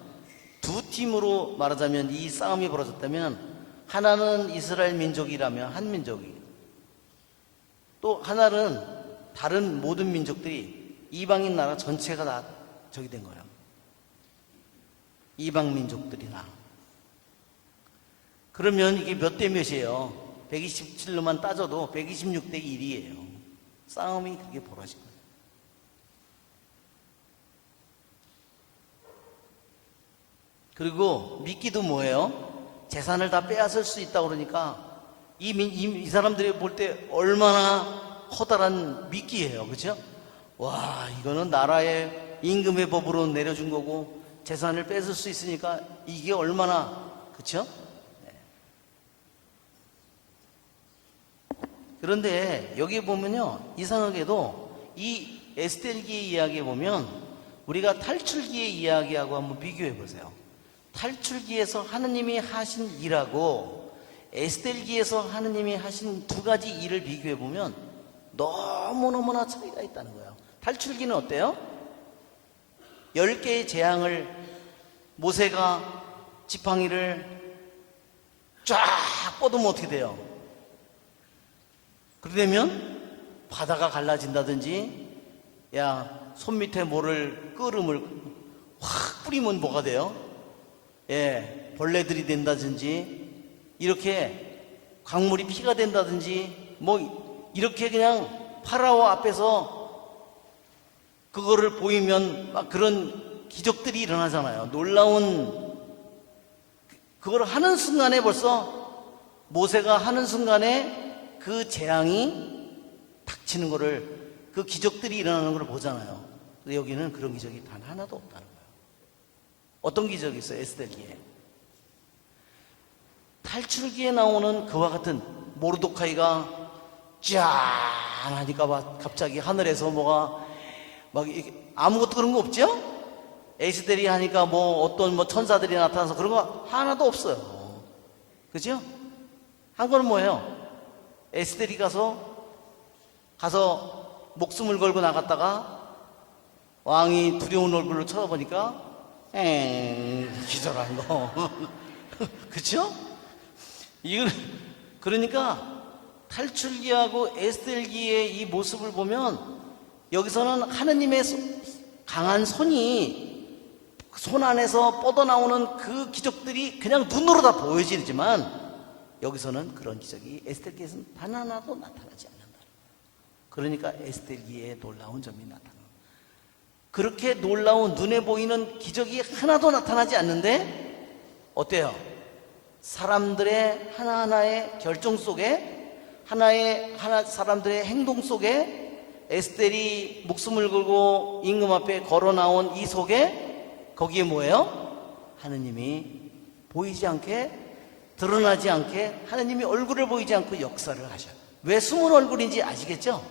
두 팀으로 말하자면 이 싸움이 벌어졌다면 하나는 이스라엘 민족이라면 한 민족이, 또 하나는 다른 모든 민족들이 이방인 나라 전체가 다 저기 된 거예요. 이방 민족들이나. 그러면 이게 몇 대 몇이에요? 127로만 따져도 126대 1이에요. 싸움이 그게 벌어진 거예요. 그리고 미끼도 뭐예요? 재산을 다 빼앗을 수 있다고 그러니까 이 사람들이 볼 때 얼마나 커다란 미끼예요. 그렇죠? 와, 이거는 나라의 임금의 법으로 내려준 거고 재산을 뺏을 수 있으니까 이게 얼마나, 그렇죠? 그런데 여기 보면요, 이상하게도 이 에스겔기의 이야기에 보면 우리가 탈출기의 이야기하고 한번 비교해 보세요. 탈출기에서 하느님이 하신 일하고 에스겔기에서 하느님이 하신 두 가지 일을 비교해 보면 너무너무나 차이가 있다는 거예요. 탈출기는 어때요? 10개의 재앙을 모세가 지팡이를 쫙 뻗으면 어떻게 돼요? 그러면 바다가 갈라진다든지, 야, 손 밑에 모를 끓음을 확 뿌리면 뭐가 돼요? 예, 벌레들이 된다든지, 이렇게 강물이 피가 된다든지, 뭐 이렇게 그냥 파라오 앞에서 그거를 보이면 막 그런 기적들이 일어나잖아요. 놀라운, 그걸 하는 순간에 벌써 모세가 하는 순간에 그 재앙이 닥치는 거를, 그 기적들이 일어나는 걸 보잖아요. 근데 여기는 그런 기적이 단 하나도 없다는 거예요. 어떤 기적이 있어요? 에스겔기에 탈출기에 나오는 그와 같은, 모르도카이가 짠 하니까 막 갑자기 하늘에서 뭐가 막 아무것도 그런 거 없죠? 에스겔이 하니까 뭐 어떤 뭐 천사들이 나타나서 그런 거 하나도 없어요. 그죠? 한 거는 뭐예요? 에스겔이 가서 목숨을 걸고 나갔다가 왕이 두려운 얼굴로 쳐다보니까 기절한 거. 그쵸? 이건 그러니까 탈출기하고 에스겔기의 이 모습을 보면 여기서는 하느님의 강한 손이 손 안에서 뻗어나오는 그 기적들이 그냥 눈으로 다 보여지지만 여기서는 그런 기적이 에스겔기에서는 단 하나도 나타나지 않는다. 그러니까 에스겔기에 놀라운 점이 나타납니다. 그렇게 놀라운 눈에 보이는 기적이 하나도 나타나지 않는데 어때요? 사람들의 하나하나의 결정 속에, 사람들의 행동 속에, 에스겔이 목숨을 걸고 임금 앞에 걸어 나온 이 속에, 거기에 뭐예요? 하느님이 보이지 않게, 드러나지 않게, 하느님이 얼굴을 보이지 않고 역사를 하셔요. 왜 숨은 얼굴인지 아시겠죠?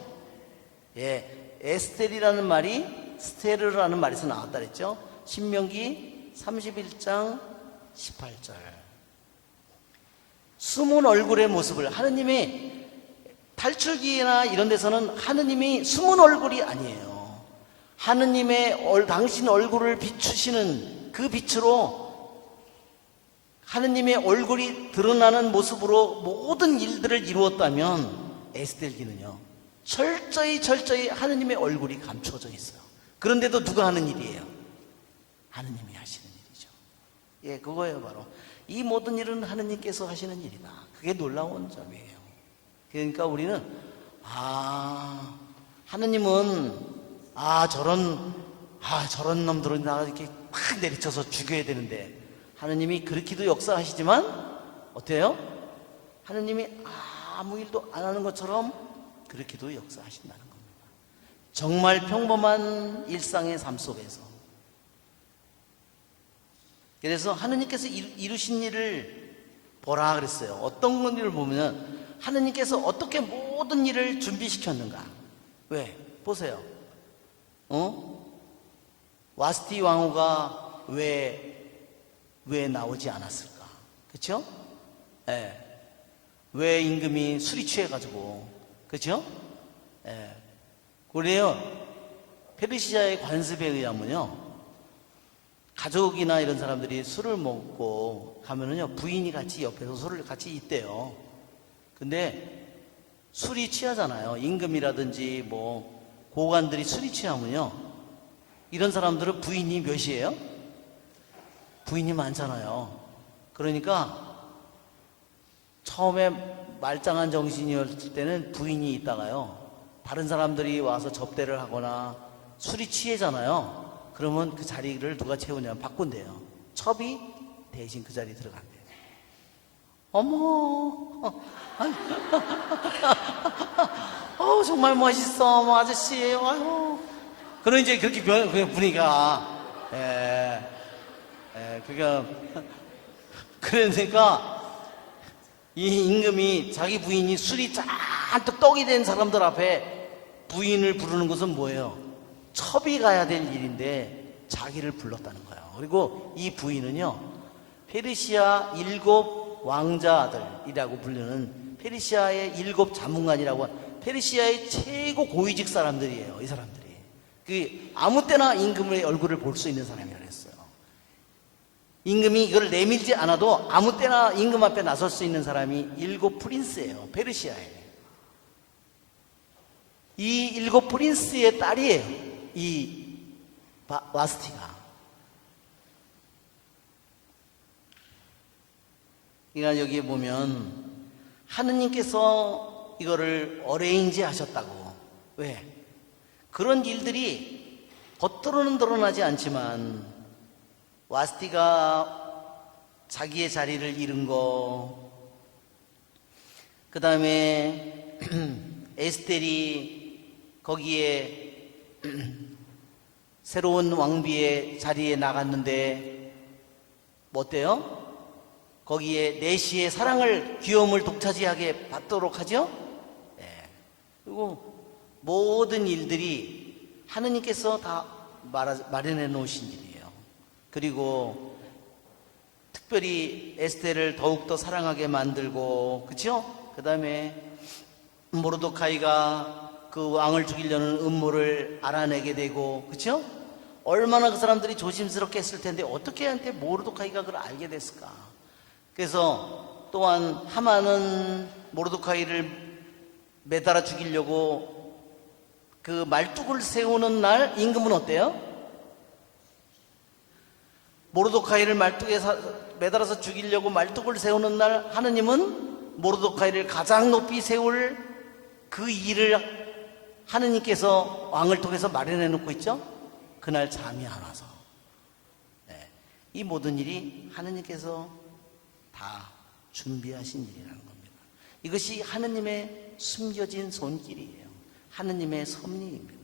예, 에스텔이라는 말이 스테르라는 말에서 나왔다 그랬죠? 신명기 31장 18절. 숨은 얼굴의 모습을, 하느님이 탈출기나 이런 데서는 하느님이 숨은 얼굴이 아니에요. 하느님의 당신 얼굴을 비추시는 그 빛으로 하느님의 얼굴이 드러나는 모습으로 모든 일들을 이루었다면 에스겔기는요, 철저히 하느님의 얼굴이 감춰져 있어요. 그런데도 누가 하는 일이에요? 하느님이 하시는 일이죠. 예, 그거예요. 바로 이 모든 일은 하느님께서 하시는 일이다. 그게 놀라운 점이에요. 그러니까 우리는 하느님은 저런 놈들은 나 이렇게 막 내리쳐서 죽여야 되는데, 하느님이 그렇게도 역사하시지만 어때요? 하느님이 아무 일도 안 하는 것처럼 그렇게도 역사하신다는 겁니다. 정말 평범한 일상의 삶 속에서. 그래서 하느님께서 이루신 일을 보라 그랬어요. 어떤 일을 보면 하느님께서 어떻게 모든 일을 준비시켰는가. 왜? 보세요. 와스티 왕후가 왜 나오지 않았을까? 그쵸? 예. 왜 임금이 술이 취해가지고, 그쵸? 예. 그래요. 페르시아의 관습에 의하면요, 가족이나 이런 사람들이 술을 먹고 가면은요, 부인이 같이 옆에서 술을 같이 있대요. 근데 술이 취하잖아요. 임금이라든지 뭐 고관들이 술이 취하면요, 이런 사람들은 부인이 몇이에요? 부인이 많잖아요. 그러니까 처음에 말짱한 정신이었을 때는 부인이 있다가요, 다른 사람들이 와서 접대를 하거나 술이 취해잖아요. 그러면 그 자리를 누가 채우냐면 바꾼대요. 첩이 대신 그 자리에 들어간대요. 어머, 정말 멋있어, 뭐 아저씨, 아유. 그런 이제 그렇게 분위기가, 그러니까 그러니까 이 임금이 자기 부인이 술이 잔뜩 떡이 된 사람들 앞에 부인을 부르는 것은 뭐예요? 첩이 가야 될 일인데 자기를 불렀다는 거예요. 그리고 이 부인은요, 페르시아 7 왕자들이라고 불리는 페르시아의 7 자문관이라고 하는 페르시아의 최고 고위직 사람들이에요. 이 사람들이 아무 때나 임금의 얼굴을 볼 수 있는 사람이라 그랬어요. 임금이 이걸 내밀지 않아도 아무 때나 임금 앞에 나설 수 있는 사람이 7 프린스예요. 페르시아에. 이 7 프린스의 딸이에요. 이 와스티가. 그러니까 여기에 보면 하느님께서 이거를 어레인지 하셨다고. 왜? 그런 일들이 겉으로는 드러나지 않지만 와스티가 자기의 자리를 잃은 거, 그 다음에 에스텔이 거기에 새로운 왕비의 자리에 나갔는데 뭐 어때요? 거기에 내시의 사랑을, 귀여움을 독차지하게 받도록 하죠. 그리고 모든 일들이 하느님께서 다 마련해 놓으신 일이에요. 그리고 특별히 에스테를 더욱더 사랑하게 만들고, 그렇죠? 그 다음에 모르도카이가 그 왕을 죽이려는 음모를 알아내게 되고, 그렇죠? 얼마나 그 사람들이 조심스럽게 했을 텐데 어떻게 한테 모르도카이가 그걸 알게 됐을까? 그래서 또한 하만은 모르도카이를 매달아 죽이려고 그 말뚝을 세우는 날 임금은 어때요? 모르도카이를 말뚝에 매달아서 죽이려고 말뚝을 세우는 날 하느님은 모르도카이를 가장 높이 세울 그 일을 하느님께서 왕을 통해서 마련해 놓고 있죠. 그날 잠이 안 와서. 이 모든 일이 하느님께서 다 준비하신 일이라는 겁니다. 이것이 하느님의 숨겨진 손길이에요. 하느님의 섭리입니다.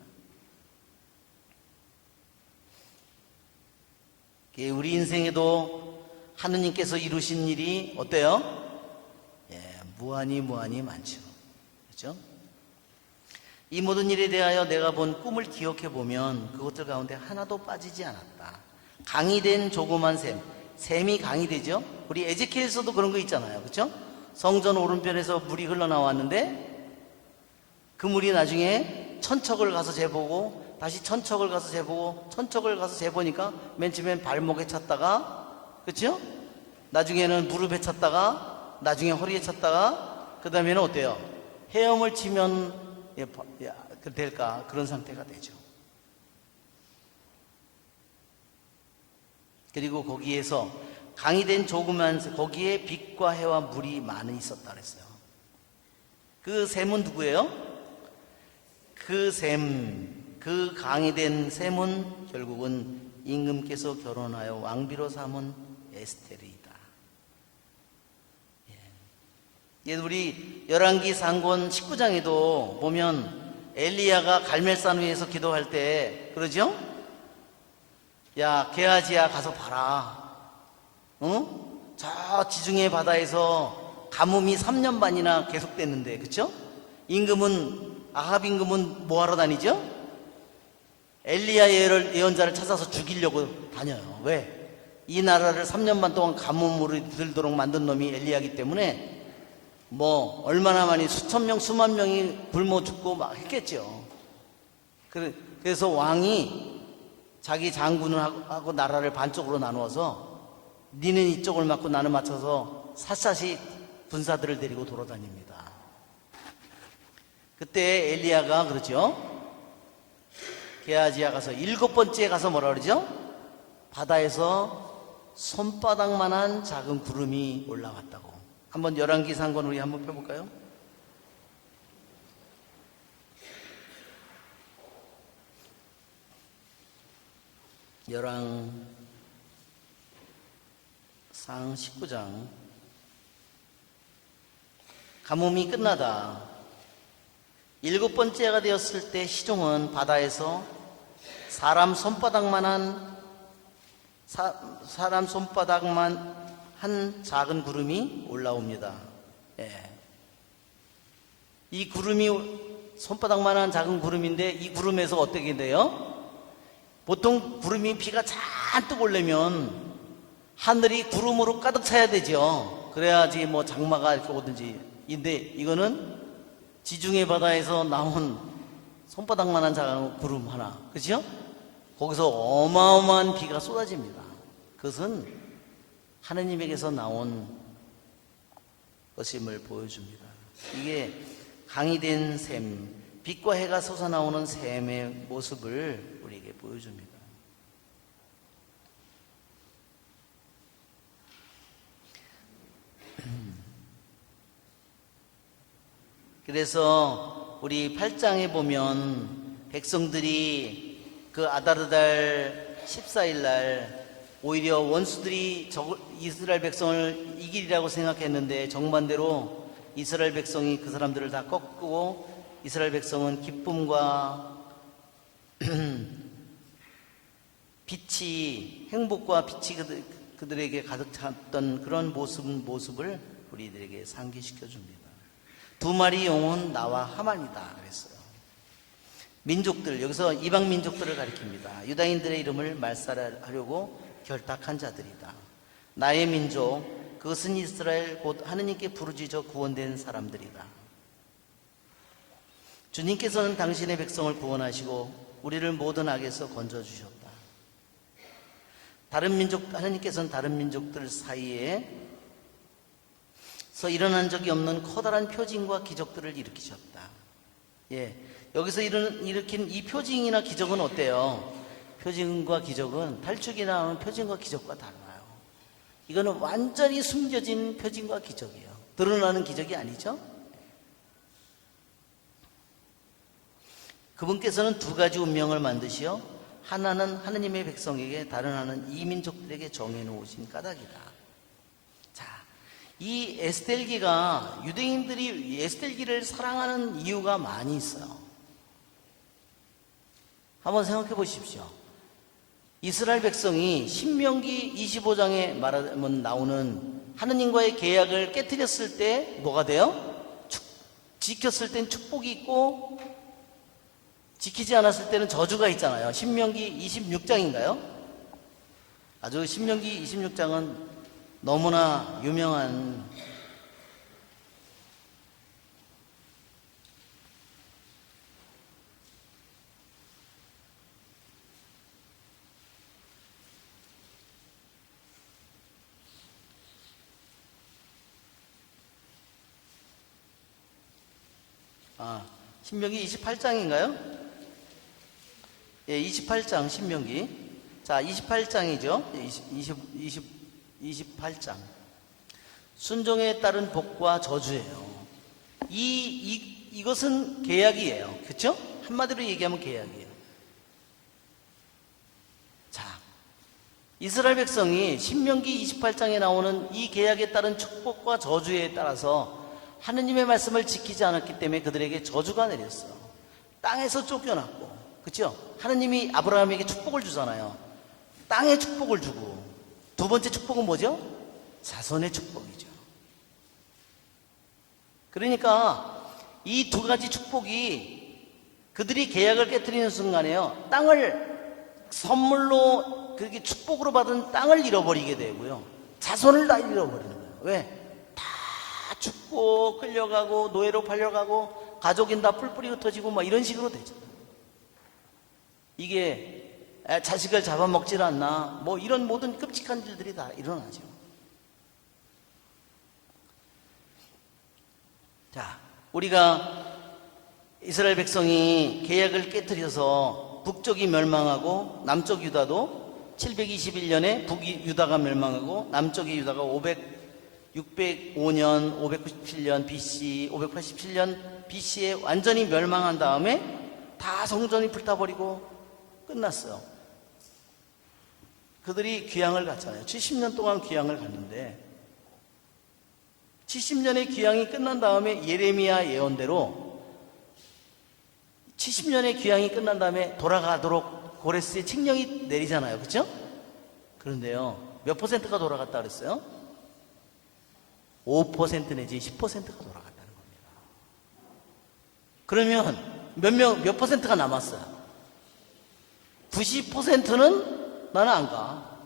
우리 인생에도 하느님께서 이루신 일이 어때요? 무한히 많죠. 그렇죠? 이 모든 일에 대하여 내가 본 꿈을 기억해 보면 그것들 가운데 하나도 빠지지 않았다. 강이 된 조그만 샘이 강이 되죠. 우리 에제키엘에서도 그런 거 있잖아요. 그렇죠? 성전 오른편에서 물이 흘러나왔는데 그 물이 나중에 천척을 가서 재보고 다시 천척을 가서 재보고 천척을 가서 재보니까 맨 처음엔 발목에 찼다가, 그렇죠? 나중에는 무릎에 찼다가 나중에 허리에 찼다가 그 다음에는 어때요? 헤엄을 치면 될까? 그런 상태가 되죠. 그리고 거기에서 강이 된 조그만 거기에 빛과 해와 물이 많이 있었다 그랬어요. 그 샘은 누구예요? 그 강이 된 샘은 결국은 임금께서 결혼하여 왕비로 삼은 에스테르이다. 우리 열왕기 상권 19장에도 보면 엘리야가 갈멜산 위에서 기도할 때 그러죠? 야, 게하지야 가서 봐라. 응? 저 지중해 바다에서 가뭄이 3년 반이나 계속됐는데, 그렇죠? 아합 임금은 뭐하러 다니죠? 엘리야 예언자를 찾아서 죽이려고 다녀요. 왜? 이 나라를 3년 반 동안 가뭄으로 들도록 만든 놈이 엘리야이기 때문에 뭐 얼마나 많이 수천 명 수만 명이 굶어 죽고 막 했겠죠. 그래서 왕이 자기 장군을 하고 나라를 반쪽으로 나누어서 니는 이쪽을 맡고 나는 맞춰서 샅샅이 군사들을 데리고 돌아다닙니다. 그때 엘리야가 그러죠. 게하지야 가서 7번째 가서 뭐라 그러죠? 바다에서 손바닥만한 작은 구름이 올라왔다고. 한번 열왕기사 한 권 우리 한번 펴볼까요? 열왕상 19장. 가뭄이 끝나다 7번째가 되었을 때 시종은 바다에서 사람 손바닥만 한 작은 구름이 올라옵니다. 예. 이 구름이 손바닥만 한 작은 구름인데 이 구름에서 어떻게 돼요? 보통 구름이 비가 잔뜩 오려면 하늘이 구름으로 가득 차야 되죠. 그래야지 뭐 장마가 이렇게 오든지. 근데 이거는 지중해 바다에서 나온 손바닥만한 작은 구름 하나, 그죠? 거기서 어마어마한 비가 쏟아집니다. 그것은 하느님에게서 나온 것임을 보여줍니다. 이게 강이 된 샘, 빛과 해가 솟아나오는 샘의 모습을 우리에게 보여줍니다. 그래서 우리 8장에 보면 백성들이 그 아다르달 14일 날 오히려 원수들이 이스라엘 백성을 이기리라고 생각했는데 정반대로 이스라엘 백성이 그 사람들을 다 꺾고 이스라엘 백성은 기쁨과 빛이, 행복과 빛이 그들에게 가득 찼던 그런 모습을 우리들에게 상기시켜 줍니다. 두 마리 용은 나와 하만이다 그랬어요. 민족들, 여기서 이방 민족들을 가리킵니다. 유다인들의 이름을 말살하려고 결탁한 자들이다. 나의 민족, 그것은 이스라엘 곧 하느님께 부르짖어 구원된 사람들이다. 주님께서는 당신의 백성을 구원하시고 우리를 모든 악에서 건져주셨다. 하느님께서는 다른 민족들 사이에 일어난 적이 없는 커다란 표징과 기적들을 일으키셨다. 예, 여기서 일으킨 이 표징이나 기적은 어때요? 표징과 기적은 탈출기나 나오는 표징과 기적과 달라요. 이거는 완전히 숨겨진 표징과 기적이에요. 드러나는 기적이 아니죠? 그분께서는 두 가지 운명을 만드시어 하나는 하느님의 백성에게, 다른 하나는 이민족들에게 정해놓으신 까닭이다. 이 에스겔기가 유대인들이 에스겔기를 사랑하는 이유가 많이 있어요. 한번 생각해 보십시오. 이스라엘 백성이 신명기 25장에 말하면 나오는 하느님과의 계약을 깨뜨렸을 때 뭐가 돼요? 지켰을 땐 축복이 있고 지키지 않았을 때는 저주가 있잖아요. 신명기 26장인가요? 아주 신명기 26장은 너무나 유명한 신명기 28장인가요? 예, 28장 신명기. 자, 28장이죠. 28장. 순종에 따른 복과 저주예요. 이것은 계약이에요. 그렇죠? 한마디로 얘기하면 계약이에요. 자, 이스라엘 백성이 신명기 28장에 나오는 이 계약에 따른 축복과 저주에 따라서 하느님의 말씀을 지키지 않았기 때문에 그들에게 저주가 내렸어요. 땅에서 쫓겨났고, 그렇죠? 하느님이 아브라함에게 축복을 주잖아요. 땅에 축복을 주고, 두 번째 축복은 뭐죠? 자손의 축복이죠. 그러니까 이 두 가지 축복이 그들이 계약을 깨뜨리는 순간에요, 땅을 선물로 그렇게 축복으로 받은 땅을 잃어버리게 되고요, 자손을 다 잃어버리는 거예요. 왜? 다 죽고 끌려가고 노예로 팔려가고 가족인 다 뿔뿔이 흩어지고 막 이런 식으로 되잖아요. 이게 자식을 잡아먹질 않나, 뭐 이런 모든 끔찍한 일들이 다 일어나죠. 자, 우리가 이스라엘 백성이 계약을 깨뜨려서 북쪽이 멸망하고 남쪽 유다도 721년에 북유다가 멸망하고 남쪽의 유다가 605년, 597년 BC, 587년 BC에 완전히 멸망한 다음에 다 성전이 불타버리고 끝났어요. 그들이 귀향을 갔잖아요. 70년 동안 귀향을 갔는데 70년의 귀향이 끝난 다음에 예레미야 예언대로 70년의 귀향이 끝난 다음에 돌아가도록 고레스의 칙령이 내리잖아요. 그렇죠? 그런데요, 몇 퍼센트가 돌아갔다 그랬어요? 5% 내지 10%가 돌아갔다는 겁니다. 그러면 몇 퍼센트가 남았어요? 90%는 나는 안 가.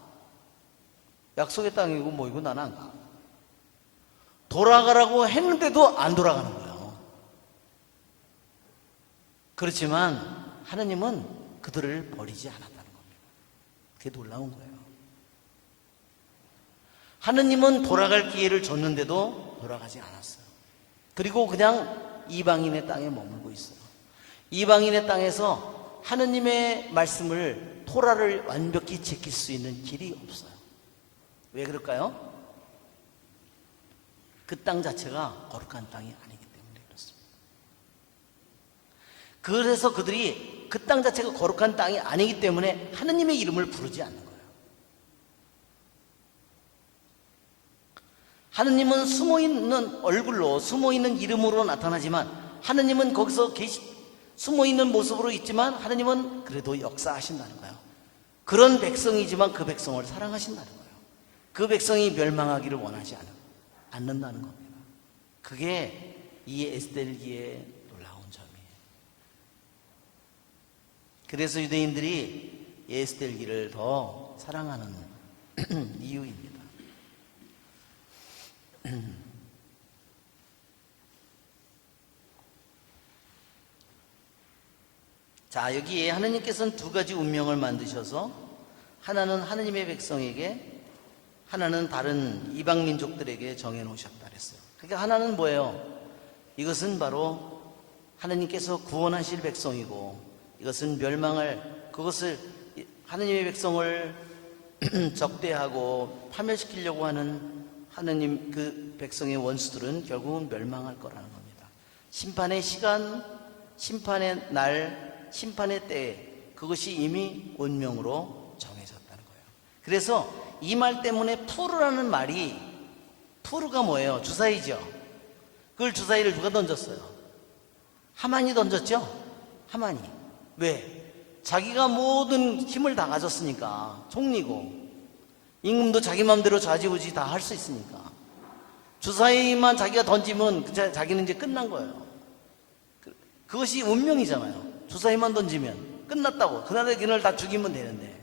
약속의 땅이고 뭐이고 나는 안 가. 돌아가라고 했는데도 안 돌아가는 거예요. 그렇지만 하나님은 그들을 버리지 않았다는 겁니다. 그게 놀라운 거예요. 하나님은 돌아갈 기회를 줬는데도 돌아가지 않았어요. 그리고 그냥 이방인의 땅에 머물고 있어요. 이방인의 땅에서 하나님의 말씀을, 토라를 완벽히 지킬 수 있는 길이 없어요. 왜 그럴까요? 그 땅 자체가 거룩한 땅이 아니기 때문에 그렇습니다. 그래서 그들이 그 땅 자체가 거룩한 땅이 아니기 때문에 하나님의 이름을 부르지 않는 거예요. 하나님은 숨어있는 얼굴로, 숨어있는 이름으로 나타나지만 하나님은 거기서 숨어있는 모습으로 있지만 하나님은 그래도 역사하신다는 거예요. 그런 백성이지만 그 백성을 사랑하신다는 거예요. 그 백성이 멸망하기를 원하지 않는다는 겁니다. 그게 이 에스더기의 놀라운 점이에요. 그래서 유대인들이 에스더기를 더 사랑하는 이유입니다. 자, 여기에 하나님께서는 두 가지 운명을 만드셔서 하나는 하나님의 백성에게, 하나는 다른 이방 민족들에게 정해놓으셨다 그랬어요. 그러니까 하나는 뭐예요? 이것은 바로 하나님께서 구원하실 백성이고, 이것은 그것을 하나님의 백성을 적대하고 파멸시키려고 하는 하나님 그 백성의 원수들은 결국은 멸망할 거라는 겁니다. 심판의 시간, 심판의 날, 심판의 때, 그것이 이미 운명으로 정해졌다는 거예요. 그래서 이 말 때문에 푸르라는 말이, 푸르가 뭐예요? 주사위죠. 그걸 주사위를 누가 던졌어요? 하만이 던졌죠? 하만이. 왜? 자기가 모든 힘을 다 가졌으니까. 총리고 임금도 자기 마음대로 좌지우지 다 할 수 있으니까 주사위만 자기가 던지면 자기는 이제 끝난 거예요. 그것이 운명이잖아요. 주사위만 던지면 끝났다고. 그날의 그날 다 죽이면 되는데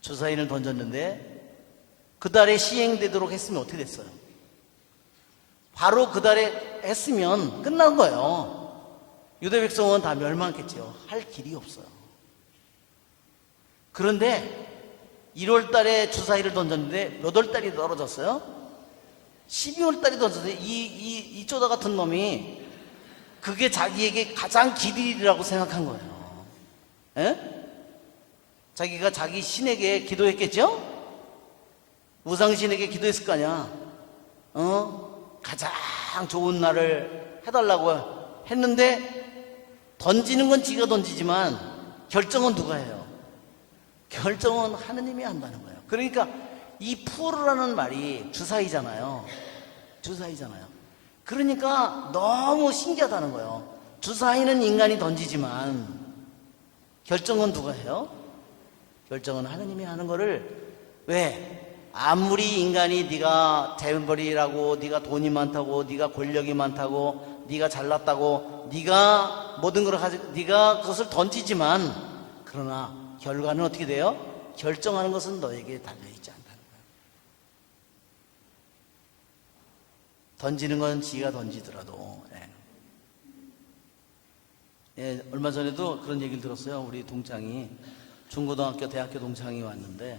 주사위를 던졌는데 그 달에 시행되도록 했으면 어떻게 됐어요? 바로 그 달에 했으면 끝난 거예요. 유대 백성은 다 멸망했겠죠. 할 길이 없어요. 그런데 1월 달에 주사위를 던졌는데 몇 월 달이 떨어졌어요? 12월 달이 던졌어요. 이 쪼다 같은 놈이 그게 자기에게 가장 길이라고 생각한 거예요. 에? 자기가 자기 신에게 기도했겠죠? 우상신에게 기도했을 거 아니야. 가장 좋은 날을 해달라고 했는데 던지는 건 지가 던지지만 결정은 누가 해요? 결정은 하느님이 한다는 거예요. 그러니까 이 푸르라는 말이 주사위잖아요. 주사위잖아요. 그러니까 너무 신기하다는 거예요. 주사위는 인간이 던지지만 결정은 누가 해요? 결정은 하느님이 하는 거를. 왜? 아무리 인간이 네가 재벌이라고, 네가 돈이 많다고, 네가 권력이 많다고, 네가 잘났다고, 네가 모든 걸 가지고 네가 그것을 던지지만, 그러나 결과는 어떻게 돼요? 결정하는 것은 너에게 달려있지 않다는 거예요. 던지는 건 지가 던지더라도. 얼마 전에도 그런 얘기를 들었어요. 우리 동창이, 중고등학교, 대학교 동창이 왔는데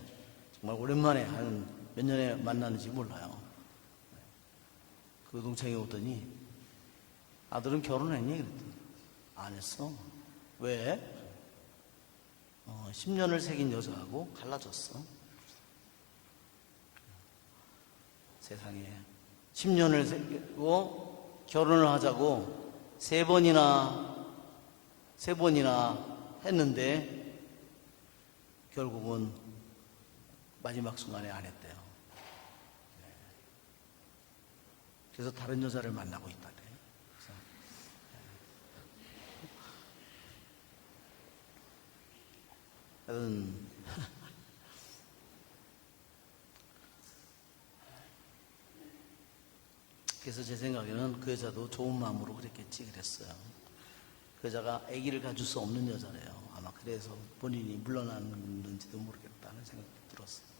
정말 오랜만에 한 몇 년에 만나는지 몰라요. 그 동창이 오더니 아들은 결혼했니? 그랬더니 안 했어. 왜? 10년을 새긴 여자하고 갈라졌어. 세상에 10년을 새기고 결혼을 하자고 세 번이나 했는데 결국은 마지막 순간에 안 했대요. 그래서 다른 여자를 만나고 있다네. 그래서 제 생각에는 그 여자도 좋은 마음으로 그랬겠지 그랬어요. 그 여자가 아기를 가질 수 없는 여자래요. 아마 그래서 본인이 물러났는지도 모르겠다는 생각이 들었어요.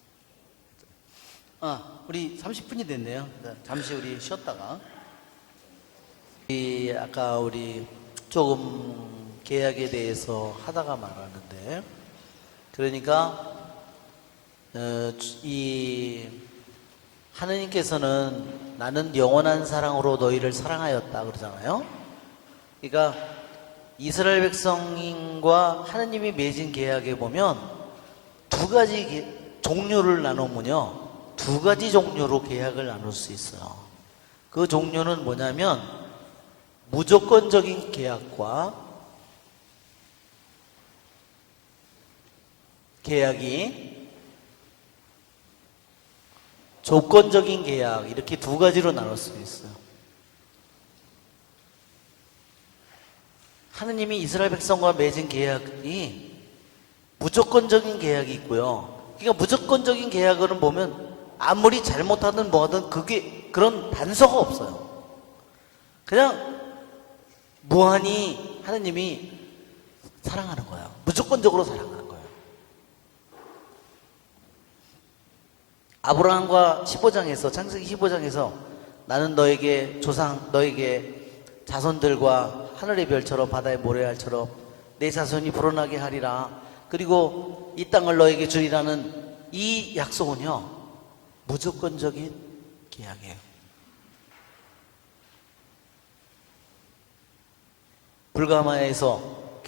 우리 30분이 됐네요. 잠시 우리 쉬었다가 아까 우리 조금 계약에 대해서 하다가 말았는데, 그러니까 이 하느님께서는 나는 영원한 사랑으로 너희를 사랑하였다 그러잖아요. 그러니까 이스라엘 백성과 하느님이 맺은 계약에 보면 두 가지 종류를 나누면요, 두 가지 종류로 계약을 나눌 수 있어요. 그 종류는 뭐냐면 무조건적인 계약과 계약이 조건적인 계약, 이렇게 두 가지로 나눌 수 있어요. 하느님이 이스라엘 백성과 맺은 계약이 무조건적인 계약이 있고요. 그러니까 무조건적인 계약을 보면 아무리 잘못하든 뭐하든 그게 그런 단서가 없어요. 그냥 무한히 하느님이 사랑하는 거예요. 무조건적으로 사랑하는 거예요. 아브라함과 15장에서, 창세기 15장에서 나는 너에게 너에게 자손들과 하늘의 별처럼 바다의 모래알처럼 내 자손이 불어나게 하리라. 그리고 이 땅을 너에게 주리라는 이 약속은요, 무조건적인 계약이에요. 불가마에서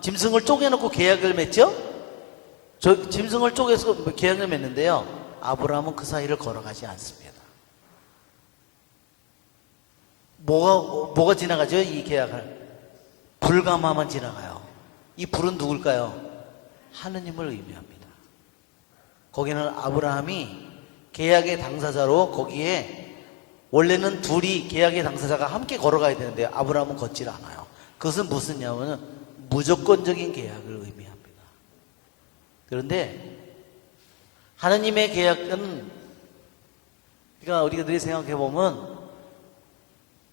짐승을 쪼개놓고 계약을 맺죠? 짐승을 쪼개서 계약을 맺는데요, 아브라함은 그 사이를 걸어가지 않습니다. 뭐가 지나가죠? 이 계약을 불가마만 지나가요. 이 불은 누굴까요? 하느님을 의미합니다. 거기는 아브라함이 계약의 당사자로, 거기에 원래는 둘이 계약의 당사자가 함께 걸어가야 되는데 아브라함은 걷질 않아요. 그것은 무슨냐면 무조건적인 계약을 의미합니다. 그런데 하느님의 계약은, 그러니까 우리가 늘 생각해 보면,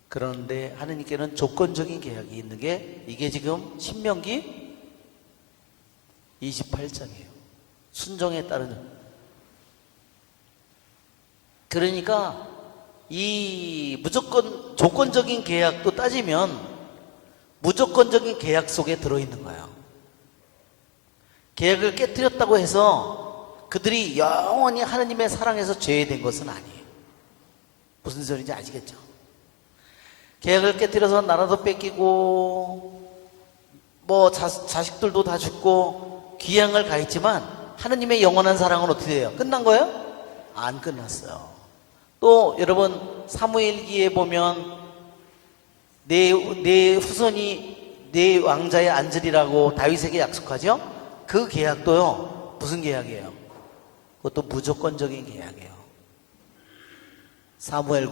그런데 하느님께는 조건적인 계약이 있는 게 이게 지금 신명기 28장이에요. 순종에 따르는. 그러니까 이 조건적인 계약도 따지면 무조건적인 계약 속에 들어있는 거예요. 계약을 깨뜨렸다고 해서 그들이 영원히 하느님의 사랑에서 제외된 것은 아니에요. 무슨 소리인지 아시겠죠? 계약을 깨뜨려서 나라도 뺏기고 뭐 자식들도 다 죽고 귀양을 가했지만 하느님의 영원한 사랑은 어떻게 돼요? 끝난 거예요? 안 끝났어요. 또 여러분 사무엘기에 보면 내 후손이 내 왕자에 앉으리라고 다윗에게 약속하죠? 그 계약도요, 무슨 계약이에요? 그것도 무조건적인 계약이에요. 사무엘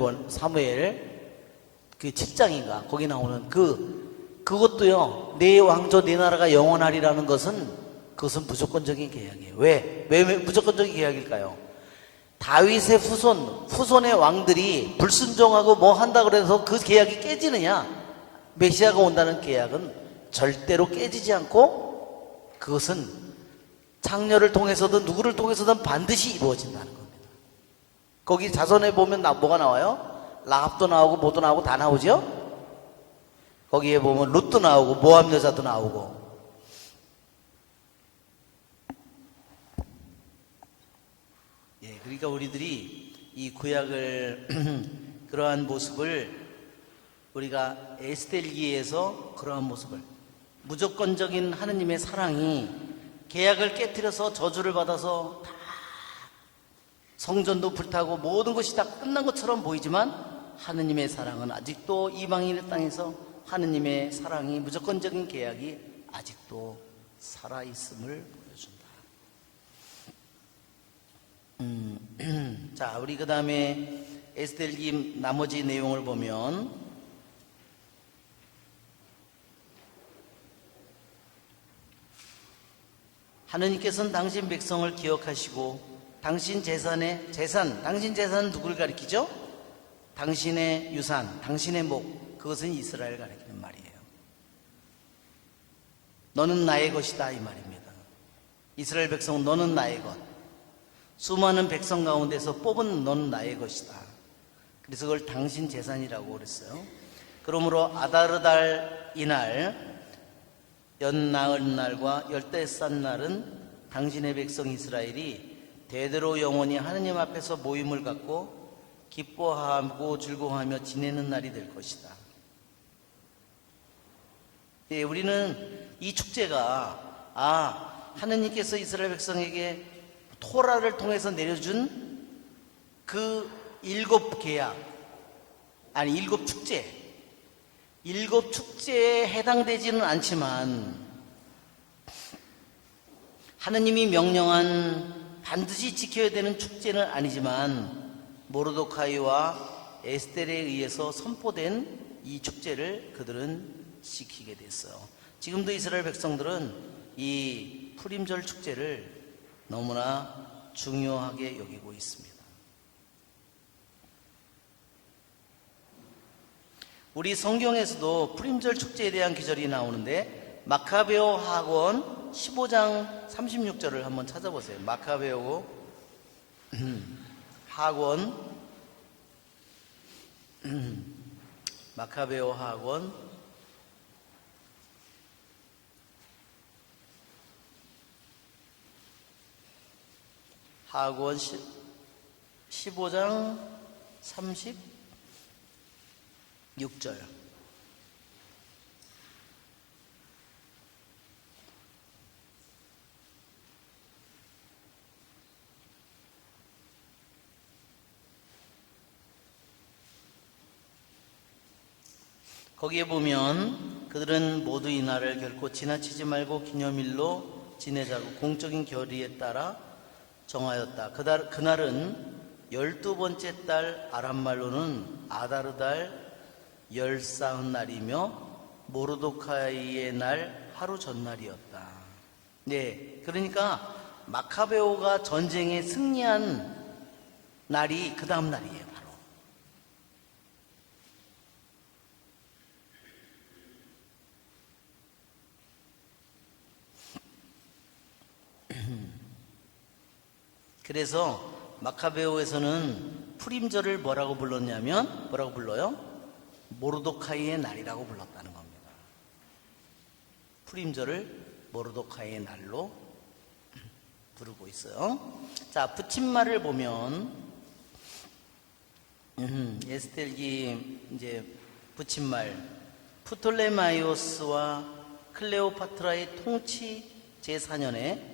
그 7장인가 거기 나오는 그것도요, 내 왕조 내 나라가 영원하리라는 그것은 무조건적인 계약이에요. 왜 무조건적인 계약일까요? 다윗의 후손의 왕들이 불순종하고 뭐 한다 그래서 그 계약이 깨지느냐? 메시아가 온다는 계약은 절대로 깨지지 않고 그것은 장녀를 통해서든 누구를 통해서든 반드시 이루어진다는 겁니다. 거기 자손에 보면 뭐가 나와요? 라합도 나오고 뭐도 나오고 다 나오죠? 거기에 보면 룻도 나오고 모압 여자도 나오고. 예, 그러니까 우리들이 이 구약을 그러한 모습을, 우리가 에스겔기에서 그러한 모습을 무조건적인 하느님의 사랑이 계약을 깨뜨려서 저주를 받아서 다 성전도 불타고 모든 것이 다 끝난 것처럼 보이지만 하느님의 사랑은 아직도 이방인의 땅에서 하느님의 사랑이 무조건적인 계약이 아직도 살아있음을 보여준다. 자, 우리 그 다음에 에스겔기 나머지 내용을 보면 하느님께서는 당신 백성을 기억하시고 당신 재산의 당신 재산은 누구를 가리키죠? 당신의 유산, 당신의 목, 그것은 이스라엘 가리키는 말이에요. 너는 나의 것이다 이 말입니다. 이스라엘 백성 너는 나의 것. 수많은 백성 가운데서 뽑은 너는 나의 것이다. 그래서 그걸 당신 재산이라고 그랬어요. 그러므로 아다르달 이날 연나은 날과 열대산 날은 당신의 백성 이스라엘이 대대로 영원히 하느님 앞에서 모임을 갖고 기뻐하고 즐거워하며 지내는 날이 될 것이다. 예, 우리는 이 축제가 하느님께서 이스라엘 백성에게 토라를 통해서 내려준 그 7계약 아니 7축제 7축제에 해당되지는 않지만 하느님이 명령한 반드시 지켜야 되는 축제는 아니지만 모르도카이와 에스텔에 의해서 선포된 이 축제를 그들은 지키게 됐어요. 지금도 이스라엘 백성들은 이 푸림절 축제를 너무나 중요하게 여기고 있습니다. 우리 성경에서도 푸림절 축제에 대한 기절이 나오는데 마카베오 하권 15장 36절을 한번 찾아보세요. 마카베오 하권 마카베오 하권 15장 36절. 거기에 보면 그들은 모두 이 날을 결코 지나치지 말고 기념일로 지내자고 공적인 결의에 따라 정하였다. 그날은 12번째 달 아람말로는 아다르달 열사흔 날이며 모르도카이의 날 하루 전날이었다. 네, 그러니까 마카베오가 전쟁에 승리한 날이 그 다음 날이에요. 바로. 그래서 마카베오에서는 푸림절을 뭐라고 불렀냐면 뭐라고 불러요? 모르도카이의 날이라고 불렀다는 겁니다. 푸림절을 모르도카이의 날로 부르고 있어요. 자, 붙임말을 보면 에스텔기 이제 붙임말 프톨레마이오스와 클레오파트라의 통치 제4년에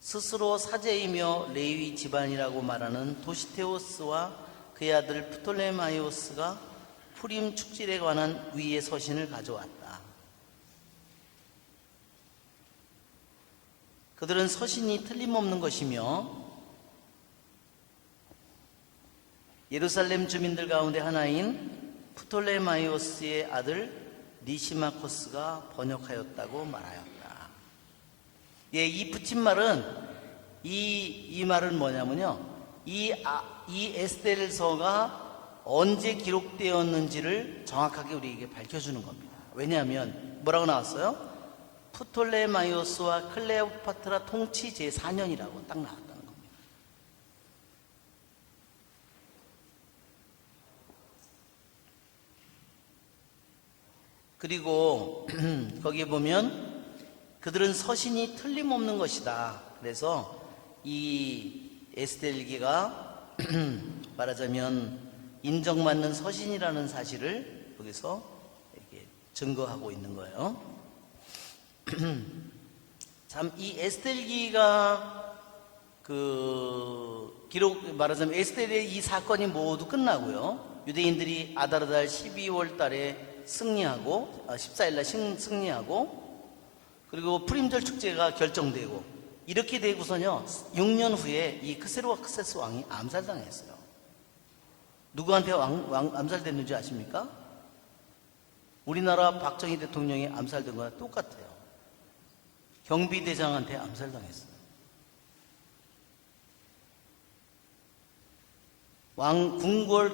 스스로 사제이며 레위 집안이라고 말하는 도시테오스와 그의 아들 프톨레마이오스가 푸림 축질에 관한 위의 서신을 가져왔다. 그들은 서신이 틀림없는 것이며 예루살렘 주민들 가운데 하나인 프톨레마이오스의 아들 니시마코스가 번역하였다고 말하였다. 예, 이 붙임말은 이 말은 뭐냐면요, 이 에스겔서가 언제 기록되었는지를 정확하게 우리에게 밝혀주는 겁니다. 왜냐하면 뭐라고 나왔어요? 프톨레마이오스와 클레오파트라 통치 제4년이라고 딱 나왔다는 겁니다. 그리고 거기에 보면 그들은 서신이 틀림없는 것이다. 그래서 이 에스겔기가 말하자면 인정받는 서신이라는 사실을 여기서 이렇게 증거하고 있는 거예요. 참 이 에스겔기가 기록 말하자면 에스겔의 이 사건이 모두 끝나고요. 유대인들이 아다르달 12월 달에 승리하고 14일 날 승리하고 그리고 프림절 축제가 결정되고 이렇게 되고서요. 6년 후에 이 크세스 왕이 암살당했어요. 누구한테 암살됐는지 아십니까? 우리나라 박정희 대통령이 암살된 거랑 똑같아요. 경비대장한테 암살당했어요. 궁궐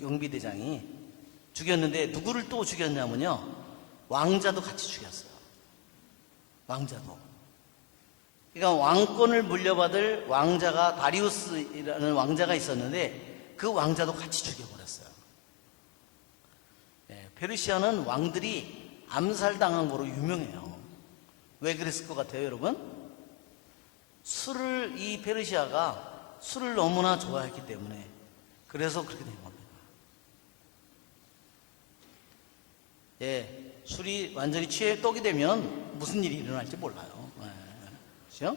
경비대장이 죽였는데 누구를 또 죽였냐면요. 왕자도 같이 죽였어요. 왕자도. 그러니까 왕권을 물려받을 왕자가 다리우스라는 왕자가 있었는데 그 왕자도 같이 죽여버렸어요. 페르시아는 왕들이 암살당한 거로 유명해요. 왜 그랬을 것 같아요, 여러분? 이 페르시아가 술을 너무나 좋아했기 때문에 그래서 그렇게 된 겁니다. 술이 완전히 취해 떡이 되면 무슨 일이 일어날지 몰라요. 그렇죠?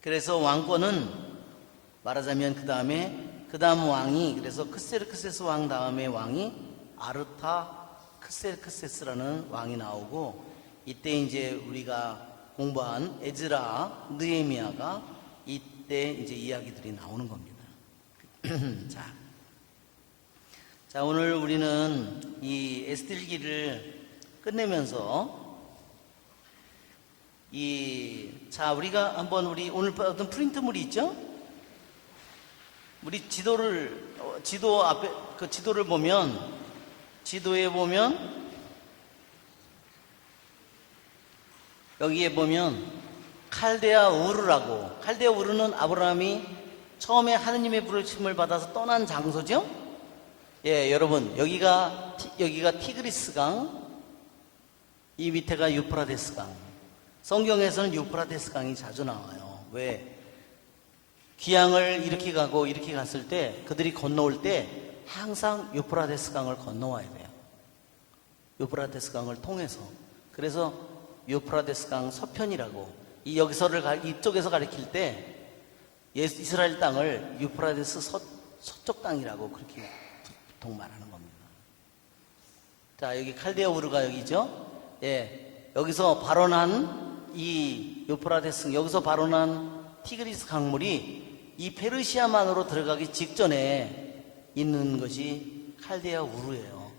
그래서 왕권은 말하자면 그 다음 왕이 그래서 크세르크세스 왕 다음에 왕이 아르타크세르크세스라는 왕이 나오고 이때 이제 우리가 공부한 에즈라, 느헤미야가 이때 이제 이야기들이 나오는 겁니다. 자, 오늘 우리는 이 에스겔기를 끝내면서 우리가 한번 오늘 어떤 프린트물이 있죠? 우리 지도 앞에 그 지도를 보면 지도에 보면 여기에 보면 칼데아 우르는 아브라함이 처음에 하느님의 부르심을 받아서 떠난 장소죠? 여러분 여기가 티그리스 강, 이 밑에가 유프라데스 강. 성경에서는 유프라데스 강이 자주 나와요. 왜? 귀향을 이렇게 가고 이렇게 갔을 때 그들이 건너올 때 항상 유프라데스 강을 건너와야 돼요. 유프라데스 강을 통해서. 그래서 유프라데스 강 서편이라고 이쪽에서 가리킬 때 이스라엘 땅을 유프라데스 서쪽 땅이라고 그렇게 보통 말하는 겁니다. 자, 여기 칼데아 우르가 여기죠? 여기서 발원한 이 유프라데스, 여기서 발원한 티그리스 강물이 이 페르시아만으로 들어가기 직전에 있는 것이 칼데아 우르예요.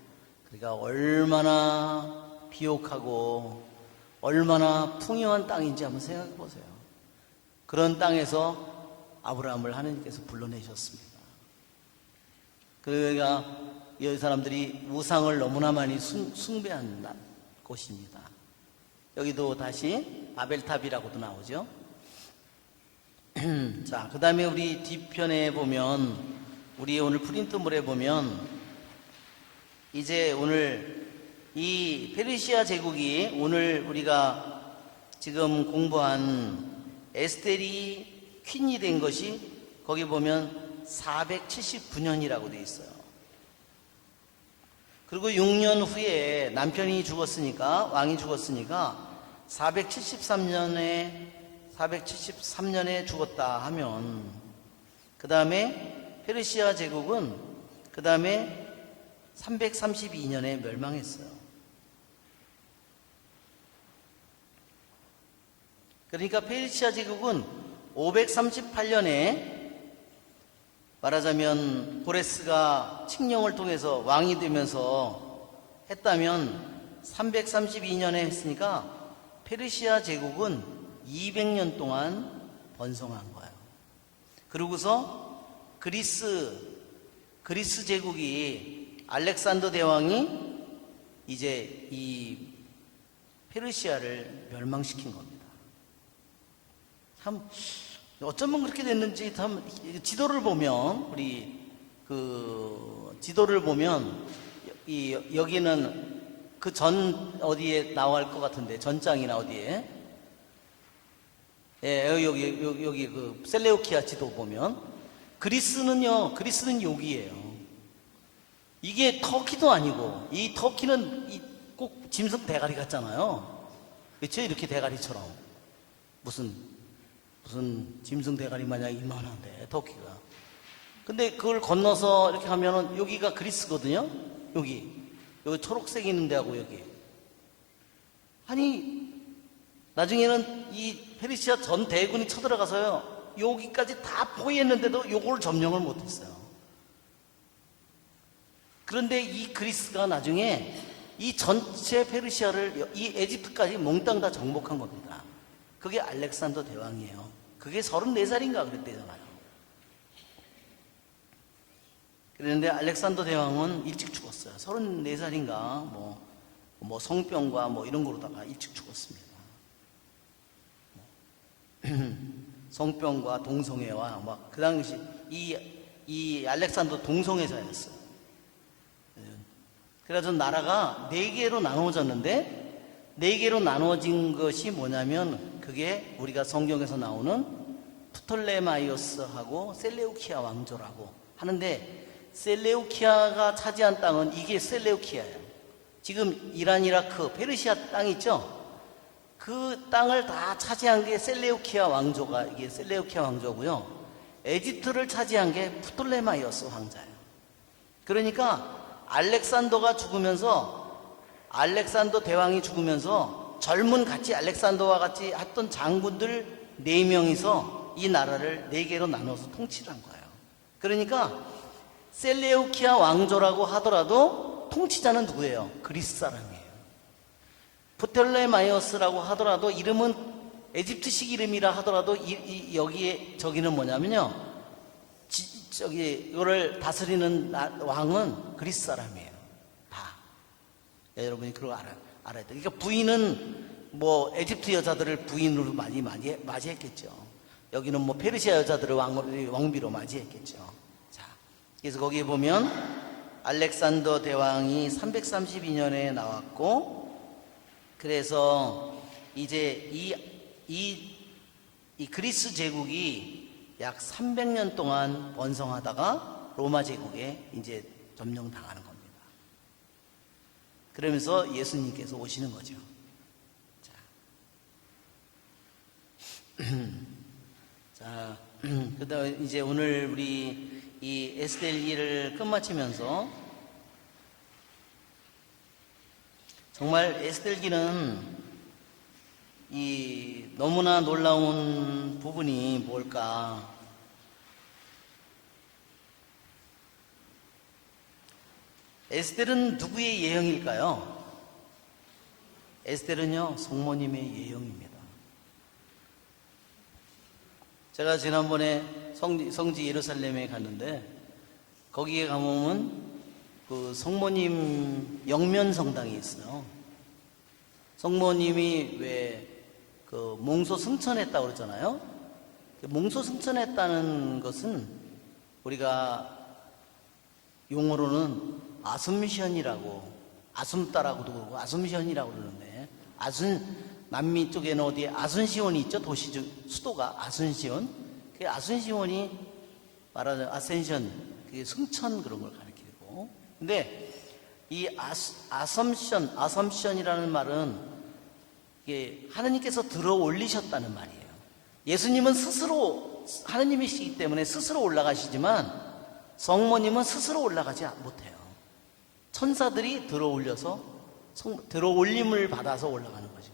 그러니까 얼마나 비옥하고 얼마나 풍요한 땅인지 한번 생각해 보세요. 그런 땅에서 아브라함을 하나님께서 불러내셨습니다. 그러니까 이 사람들이 우상을 너무나 많이 숭배한 곳입니다. 여기도 다시 바벨탑이라고도 나오죠. 자, 그 다음에 우리 뒤편에 보면, 우리 오늘 프린트물에 보면, 이제 오늘 이 페르시아 제국이 오늘 우리가 지금 공부한 에스텔이 퀸이 된 것이 거기 보면 479년이라고 되어 있어요. 그리고 6년 후에 남편이 죽었으니까, 왕이 죽었으니까 473년에 죽었다 하면 그 다음에 페르시아 제국은 그 다음에 332년에 멸망했어요. 그러니까 페르시아 제국은 538년에 말하자면 고레스가 칙령을 통해서 왕이 되면서 했다면 332년에 했으니까 페르시아 제국은 200년 동안 번성한 거예요. 그러고서 그리스 제국이 알렉산더 대왕이 이제 이 페르시아를 멸망시킨 겁니다. 참 어쩌면 그렇게 됐는지 참 지도를 보면 우리 지도를 보면 여기는 그 전 어디에 나올 것 같은데 전장이나 어디에 예, 여기 그 셀레우키아 지도 보면 그리스는 여기예요. 이게 터키도 아니고, 이 터키는 꼭 짐승 대가리 같잖아요. 그렇죠? 이렇게 대가리처럼 무슨 짐승 대가리 마냥 이만한데 터키가. 근데 그걸 건너서 이렇게 하면은 여기가 그리스거든요. 여기 초록색 있는 데하고 여기. 아니 나중에는 이 페르시아 전 대군이 쳐들어가서요 여기까지 다 포위했는데도 요걸 점령을 못했어요. 그런데 이 그리스가 나중에 이 전체 페르시아를 이 에집트까지 몽땅 다 정복한 겁니다. 그게 알렉산더 대왕이에요. 그게 34살인가 그랬대잖아요. 그런데 알렉산더 대왕은 일찍 죽었어요. 34살인가 뭐 성병과 뭐 이런 거로다가 일찍 죽었습니다. 성병과 동성애와 막 그 당시 이 알렉산더 동성애자였어요. 그래서 나라가 4개로 나누어졌는데 4개로 나누어진 것이 뭐냐면 그게 우리가 성경에서 나오는 프톨레마이오스하고 셀레우키아 왕조라고 하는데 셀레우키아가 차지한 땅은 이게 셀레우키아예요. 지금 이란, 이라크, 페르시아 땅 있죠? 그 땅을 다 차지한 게 셀레우키아 왕조가 이게 셀레우키아 왕조고요. 에집트를 차지한 게 프톨레마이오스 왕자예요. 그러니까 알렉산더가 죽으면서 알렉산더 대왕이 죽으면서 젊은 같이 알렉산더와 같이 했던 장군들 4명이서 이 나라를 4개로 나눠서 통치를 한 거예요. 그러니까 셀레우키아 왕조라고 하더라도 통치자는 누구예요? 그리스 사람이에요. 프톨레마이오스라고 하더라도 이름은 에집트식 이름이라 하더라도 여기에 저기는 뭐냐면요. 이거를 다스리는 왕은 그리스 사람이에요. 다. 야, 여러분이 그걸 알아야 돼요. 그러니까 부인은 뭐 에집트 여자들을 부인으로 많이 맞이했겠죠. 여기는 뭐 페르시아 여자들을 왕비로 맞이했겠죠. 자, 그래서 거기에 보면 알렉산더 대왕이 332년에 나왔고, 그래서 이제 이 그리스 제국이 약 300년 동안 번성하다가 로마 제국에 이제 점령당하는 겁니다. 그러면서 예수님께서 오시는 거죠. 자, 그다음에 이제 오늘 우리 이 에스겔기를 끝마치면서 정말 에스겔기는 이 너무나 놀라운 부분이 뭘까? 에스겔은 누구의 예형일까요? 에스겔은요 성모님의 예형입니다. 제가 지난번에 성지 예루살렘에 갔는데 거기에 가보면 그 성모님 영면 성당이 있어요. 성모님이 왜 그 몽소 승천했다고 그러잖아요. 몽소 승천했다는 것은 우리가 용어로는 아숨션이라고, 아숨따라고도 그러고 아숨션이라고 그러는데, 남미 쪽에는 어디에 아순시온이 있죠. 도시 수도가 아순시온. 그 아순시온이 말하는 아센션, 그게 승천 그런 걸 가리키고. 근데 이 아섬션이라는 말은 이게 하느님께서 들어 올리셨다는 말이에요. 예수님은 스스로 하느님이시기 때문에 스스로 올라가시지만 성모님은 스스로 올라가지 못해요. 천사들이 들어 올려서 들어 올림을 받아서 올라가는 거죠.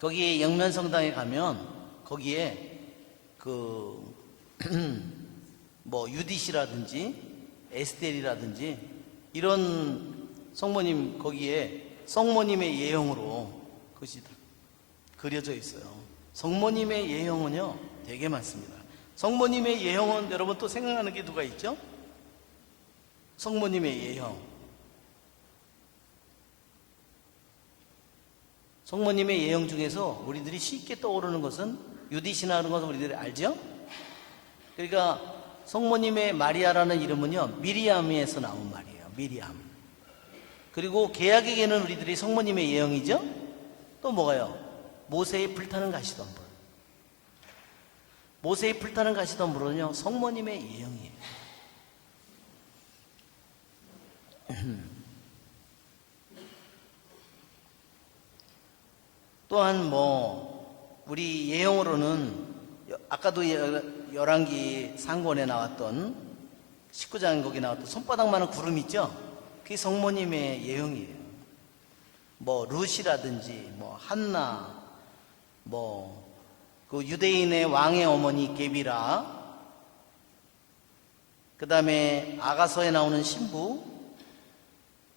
거기에 영면성당에 가면 거기에 뭐 유디시라든지 에스텔이라든지 이런 성모님 거기에 성모님의 예형으로 그것이 그려져 있어요. 성모님의 예형은요 되게 많습니다. 성모님의 예형은 여러분 또 생각나는 게 누가 있죠? 성모님의 예형. 성모님의 예형 중에서 우리들이 쉽게 떠오르는 것은 유디시나 하는 것은 우리들이 알죠? 그러니까 성모님의 마리아라는 이름은요 미리암에서 나온 말이에요. 미리암. 그리고 개약에게는 우리들이 성모님의 예형이죠? 또 뭐가요? 모세의 불타는 가시덤불. 모세의 불타는 가시덤불은요, 성모님의 예형이에요. 또한 우리 예형으로는 아까도 열왕기 상권에 나왔던 19장 거기 나왔던 손바닥만한 구름 있죠? 그게 성모님의 예형이에요. 룻이라든지 한나, 그 유대인의 왕의 어머니 게비라, 그 다음에 아가서에 나오는 신부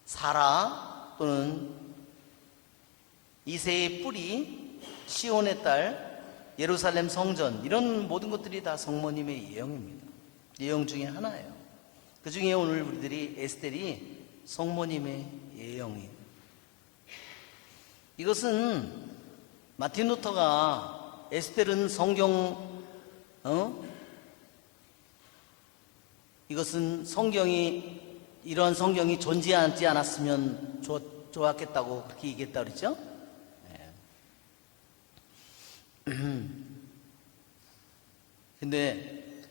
사라, 또는 이새의 뿌리, 시온의 딸, 예루살렘 성전, 이런 모든 것들이 다 성모님의 예형입니다. 예형 중에 하나예요. 그 중에 오늘 우리들이 에스텔이 성모님의 예형이에요. 이것은 마틴 루터가 에스텔은 이것은 이러한 성경이 존재하지 않았으면 좋았겠다고 그렇게 얘기했다 그랬죠? 근데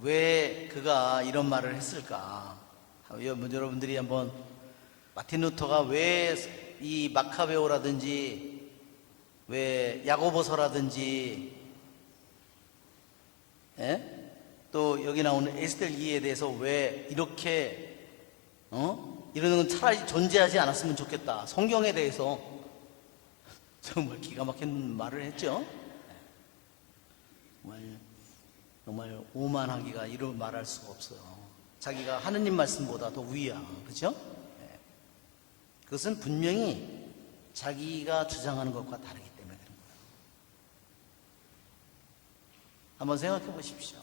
왜 그가 이런 말을 했을까? 여러분들이 한번 마틴 루터가 왜 이 마카베오라든지 왜 야고보서라든지 또 여기 나오는 에스텔 2에 대해서 왜 이렇게 이러는 건 차라리 존재하지 않았으면 좋겠다. 성경에 대해서 정말 기가 막힌 말을 했죠. 정말 오만하기가 이런 말할 수가 없어요. 자기가 하느님 말씀보다 더 위야. 그렇죠? 그것은 분명히 자기가 주장하는 것과 다르기 때문에 그런 거예요. 한번 생각해 보십시오.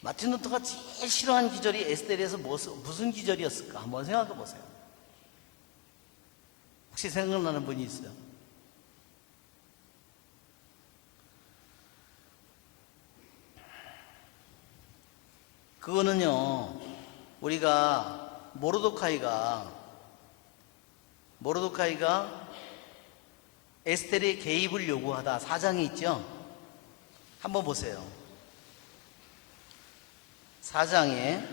마틴 루터가 제일 싫어하는 기절이 에스텔에서 무슨 기절이었을까? 한번 생각해 보세요. 혹시 생각나는 분이 있어요? 그거는요, 우리가 모르도카이가 에스텔의 개입을 요구하다 4장에 있죠? 한번 보세요. 4장에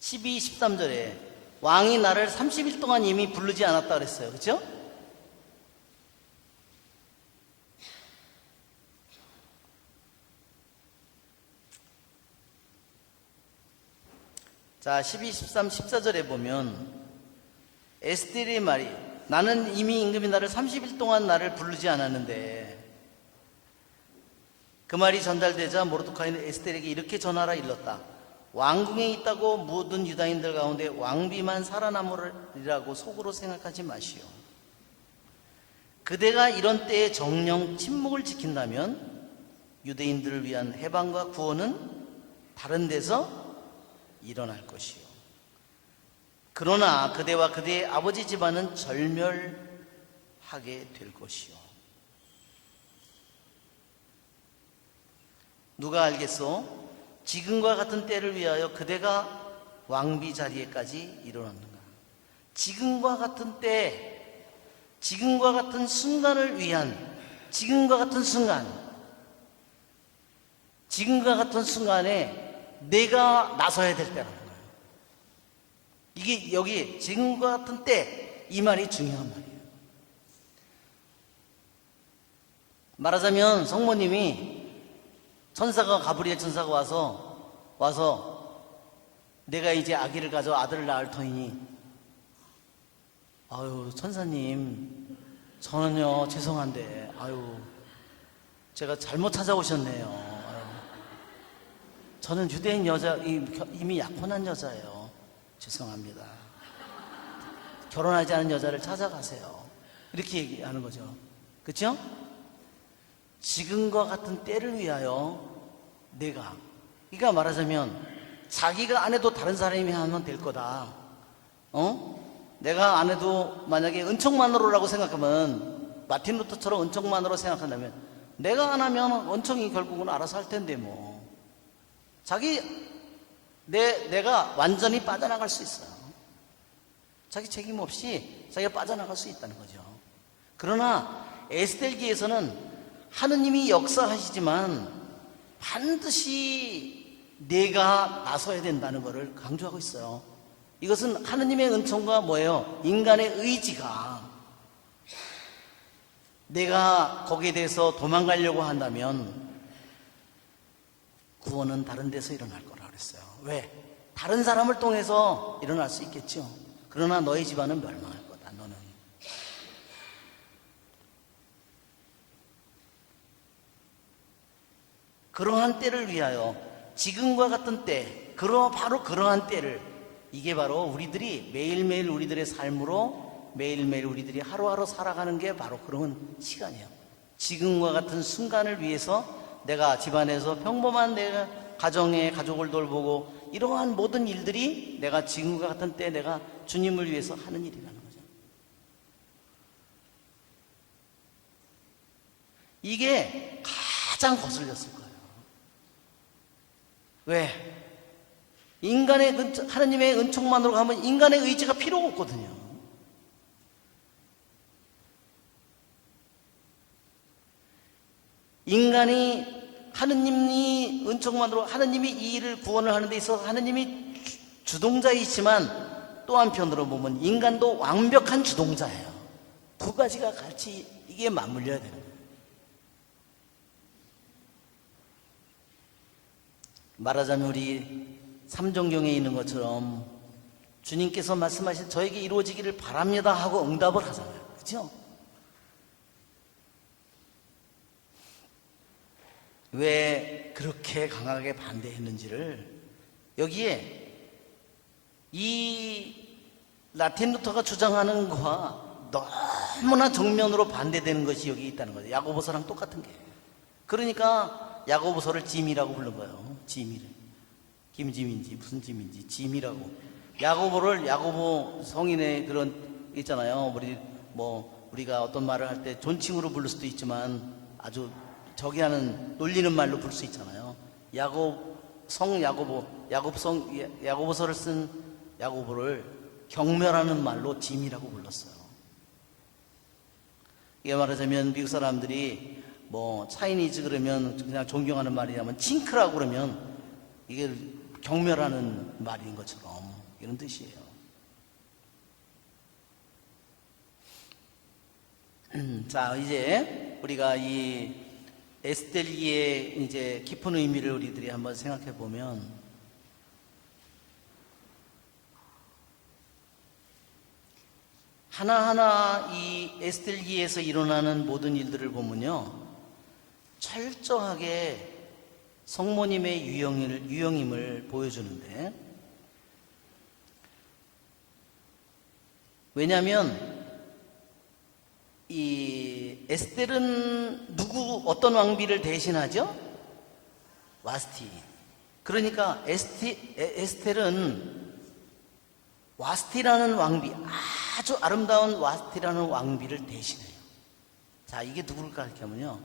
12, 13절에 왕이 나를 30일 동안 이미 부르지 않았다 그랬어요. 그렇죠? 자, 12, 13, 14절에 보면 에스텔의 말이 나는 이미 임금이 나를 30일 동안 나를 부르지 않았는데 그 말이 전달되자 모르드카이는 에스텔에게 이렇게 전하라 일렀다. 왕궁에 있다고 모든 유다인들 가운데 왕비만 살아남으리라고 속으로 생각하지 마시오. 그대가 이런 때에 정령 침묵을 지킨다면 유대인들을 위한 해방과 구원은 다른 데서 일어날 것이요. 그러나 그대와 그대의 아버지 집안은 절멸하게 될 것이요. 누가 알겠소? 지금과 같은 때를 위하여 그대가 왕비 자리에까지 일어났는가? 지금과 같은 때, 지금과 같은 순간을 위한, 지금과 같은 순간에 내가 나서야 될 때라는 거예요. 이게 여기 지금과 같은 때, 이 말이 중요한 말이에요. 말하자면 성모님이 가브리엘 천사가 와서 내가 이제 아기를 가져 아들을 낳을 터이니, 아유 천사님 저는요 죄송한데 제가 잘못 찾아오셨네요. 저는 유대인 여자, 이미 약혼한 여자예요. 죄송합니다. 결혼하지 않은 여자를 찾아가세요. 이렇게 얘기하는 거죠. 그렇죠? 지금과 같은 때를 위하여 그러니까 말하자면 자기가 안 해도 다른 사람이 하면 될 거다. 내가 안 해도 만약에 은총만으로라고 생각하면, 마틴 루터처럼 은총만으로 생각한다면 내가 안 하면 은총이 결국은 알아서 할 텐데 자기 내가 완전히 빠져나갈 수 있어요. 자기 책임 없이 자기가 빠져나갈 수 있다는 거죠. 그러나 에스겔기에서는 하느님이 역사하시지만 반드시 내가 나서야 된다는 것을 강조하고 있어요. 이것은 하느님의 은총과 뭐예요? 인간의 의지가 내가 거기에 대해서 도망가려고 한다면 구원은 다른 데서 일어날 거라 그랬어요. 왜? 다른 사람을 통해서 일어날 수 있겠죠. 그러나 너희 집안은 멸망할 거다. 너는. 그러한 때를 위하여 지금과 같은 때, 바로 그러한 때를, 이게 바로 우리들이 매일매일 우리들의 삶으로 매일매일 우리들이 하루하루 살아가는 게 바로 그런 시간이에요. 지금과 같은 순간을 위해서 내가 집안에서 평범한 내가 가정의 가족을 돌보고 이러한 모든 일들이 내가 지금과 같은 때 내가 주님을 위해서 하는 일이라는 거죠. 이게 가장 거슬렸을 거예요. 왜? 하나님의 은총만으로 가면 인간의 의지가 필요가 없거든요. 인간이 하느님이 은총만으로 하느님이 이 일을 구원을 하는 데 있어서 하느님이 주동자이지만 또 한편으로 보면 인간도 완벽한 주동자예요. 두 가지가 같이 이게 맞물려야 되는 거예요. 말하자면 우리 삼종경에 있는 것처럼 주님께서 말씀하신 저에게 이루어지기를 바랍니다 하고 응답을 하잖아요. 그렇죠? 왜 그렇게 강하게 반대했는지를 여기에 이 마틴 루터가 주장하는 것과 너무나 정면으로 반대되는 것이 여기 있다는 거죠. 야고보서랑 똑같은 게. 그러니까 야고보서를 짐이라고 부른 거예요. 짐이를. 김짐인지 무슨 짐인지 짐이라고. 야고보를 야고보 성인의 그런 있잖아요. 우리가 어떤 말을 할 때 존칭으로 부를 수도 있지만 아주 저기 하는 놀리는 말로 부를 수 있잖아요. 야고보서를 쓴 야고보를 경멸하는 말로 짐이라고 불렀어요. 이게 말하자면 미국 사람들이 차이니즈 그러면 그냥 존경하는 말이냐면 칭크라고 그러면 이게 경멸하는 말인 것처럼 이런 뜻이에요. 자, 이제 우리가 이 에스겔기의 이제 깊은 의미를 우리들이 한번 생각해 보면 하나하나 이 에스겔기에서 일어나는 모든 일들을 보면요, 철저하게 성모님의 유형임을 보여주는데, 왜냐하면 이 에스텔은 어떤 왕비를 대신하죠? 와스티. 그러니까 에스텔은 와스티라는 왕비, 아주 아름다운 와스티라는 왕비를 대신해요. 자, 이게 누구를 가리키냐면요,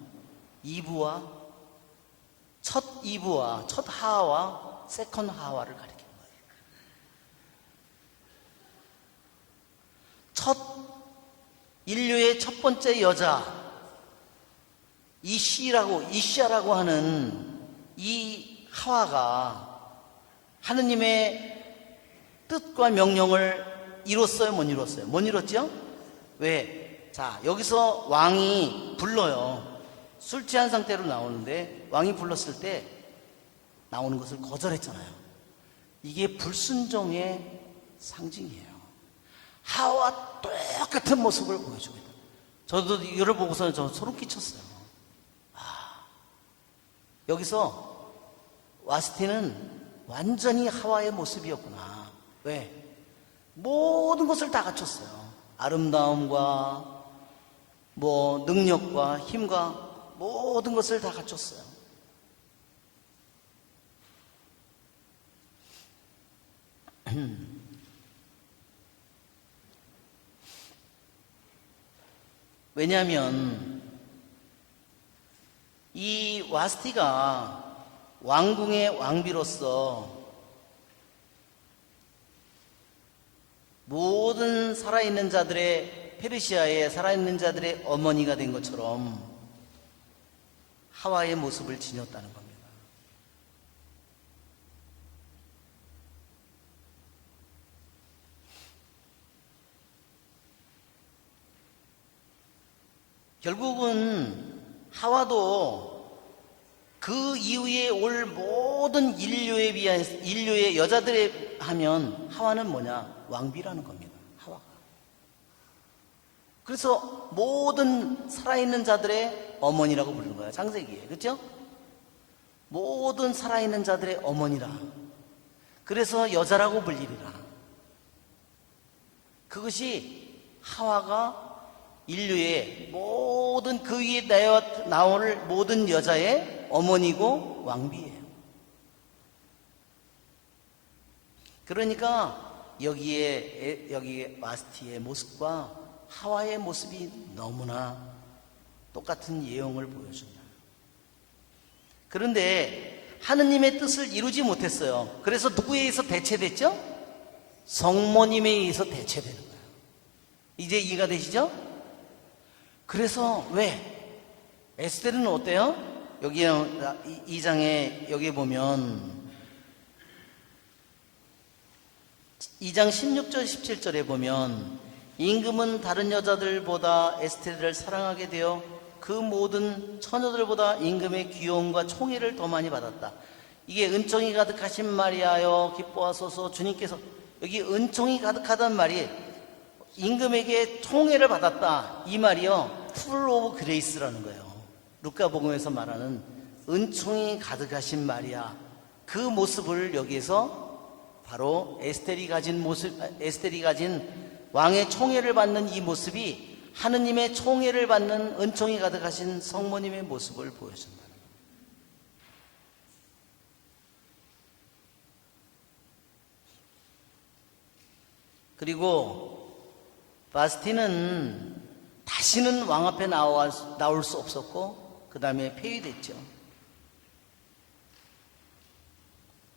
첫 이브와 첫 하와와 세컨 하와를 가리키는 거예요. 인류의 첫 번째 여자 이시아라고 하는 이 하와가 하느님의 뜻과 명령을 이뤘어요? 못 이뤘어요? 못 이뤘죠? 왜? 자, 여기서 왕이 불러요. 술 취한 상태로 나오는데 왕이 불렀을 때 나오는 것을 거절했잖아요. 이게 불순종의 상징이에요. 하와 똑같은 모습을 보여주고 있다. 저도 이거를 보고서는 저 소름 끼쳤어요. 여기서 와스티는 완전히 하와의 모습이었구나. 왜? 모든 것을 다 갖췄어요. 아름다움과 능력과 힘과 모든 것을 다 갖췄어요. 왜냐하면 이 와스티가 왕궁의 왕비로서 모든 살아있는 자들의 페르시아의 살아있는 자들의 어머니가 된 것처럼 하와의 모습을 지녔다는 겁니다. 결국은 하와도 그 이후에 올 모든 인류의 여자들에 하면 하와는 뭐냐? 왕비라는 겁니다. 하와가. 그래서 모든 살아있는 자들의 어머니라고 부르는 거예요. 창세기에. 그렇죠? 모든 살아있는 자들의 어머니라. 그래서 여자라고 불리리라. 그것이 하와가 인류의 모든 그 위에 나올 모든 여자의 어머니고 왕비예요. 그러니까 여기에 바스티의 모습과 하와의 모습이 너무나 똑같은 예형을 보여준다. 그런데 하느님의 뜻을 이루지 못했어요. 그래서 누구에 의해서 대체됐죠? 성모님에 의해서 대체되는 거예요. 이제 이해가 되시죠? 그래서 왜? 에스테르는 어때요? 여기 2장에 여기 보면 2장 16절 17절에 보면 임금은 다른 여자들보다 에스테르를 사랑하게 되어 그 모든 처녀들보다 임금의 귀여움과 총애를 더 많이 받았다. 이게 은총이 가득하신 마리아여 기뻐하소서. 주님께서 여기 은총이 가득하단 말이 임금에게 총애를 받았다 이 말이요 풀 오브 그레이스라는 거예요. 루카복음에서 말하는 은총이 가득하신 마리아 그 모습을 여기에서 바로 에스텔이 가진 왕의 총애를 받는 이 모습이 하느님의 총애를 받는 은총이 가득하신 성모님의 모습을 보여준다. 그리고 바스티는 다시는 왕 앞에 나올 수 없었고 그 다음에 폐위됐죠.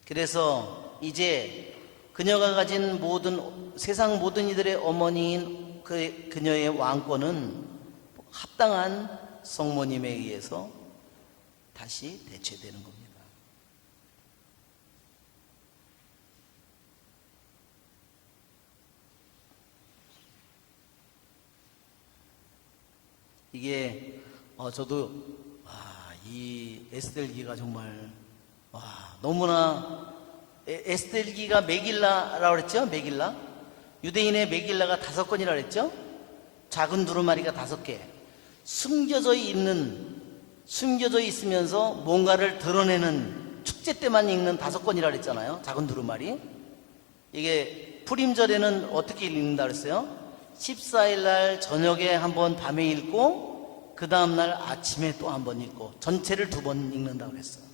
그래서 이제 그녀가 가진 세상 모든 이들의 어머니인 그녀의 왕권은 합당한 성모님에 의해서 다시 대체되는 겁니다. 이게 저도 이 에스겔기가 정말 너무나 에스겔기가 메길라라고 그랬죠? 메길라 유대인의 메길라가 5권이라고 그랬죠? 작은 두루마리가 5개 숨겨져 있으면서 뭔가를 드러내는 축제 때만 읽는 5권이라고 그랬잖아요. 작은 두루마리. 이게 푸림절에는 어떻게 읽는다 그랬어요? 14일 날 저녁에 한번 밤에 읽고 그 다음날 아침에 또 한번 읽고 전체를 2번 읽는다고 그랬어요.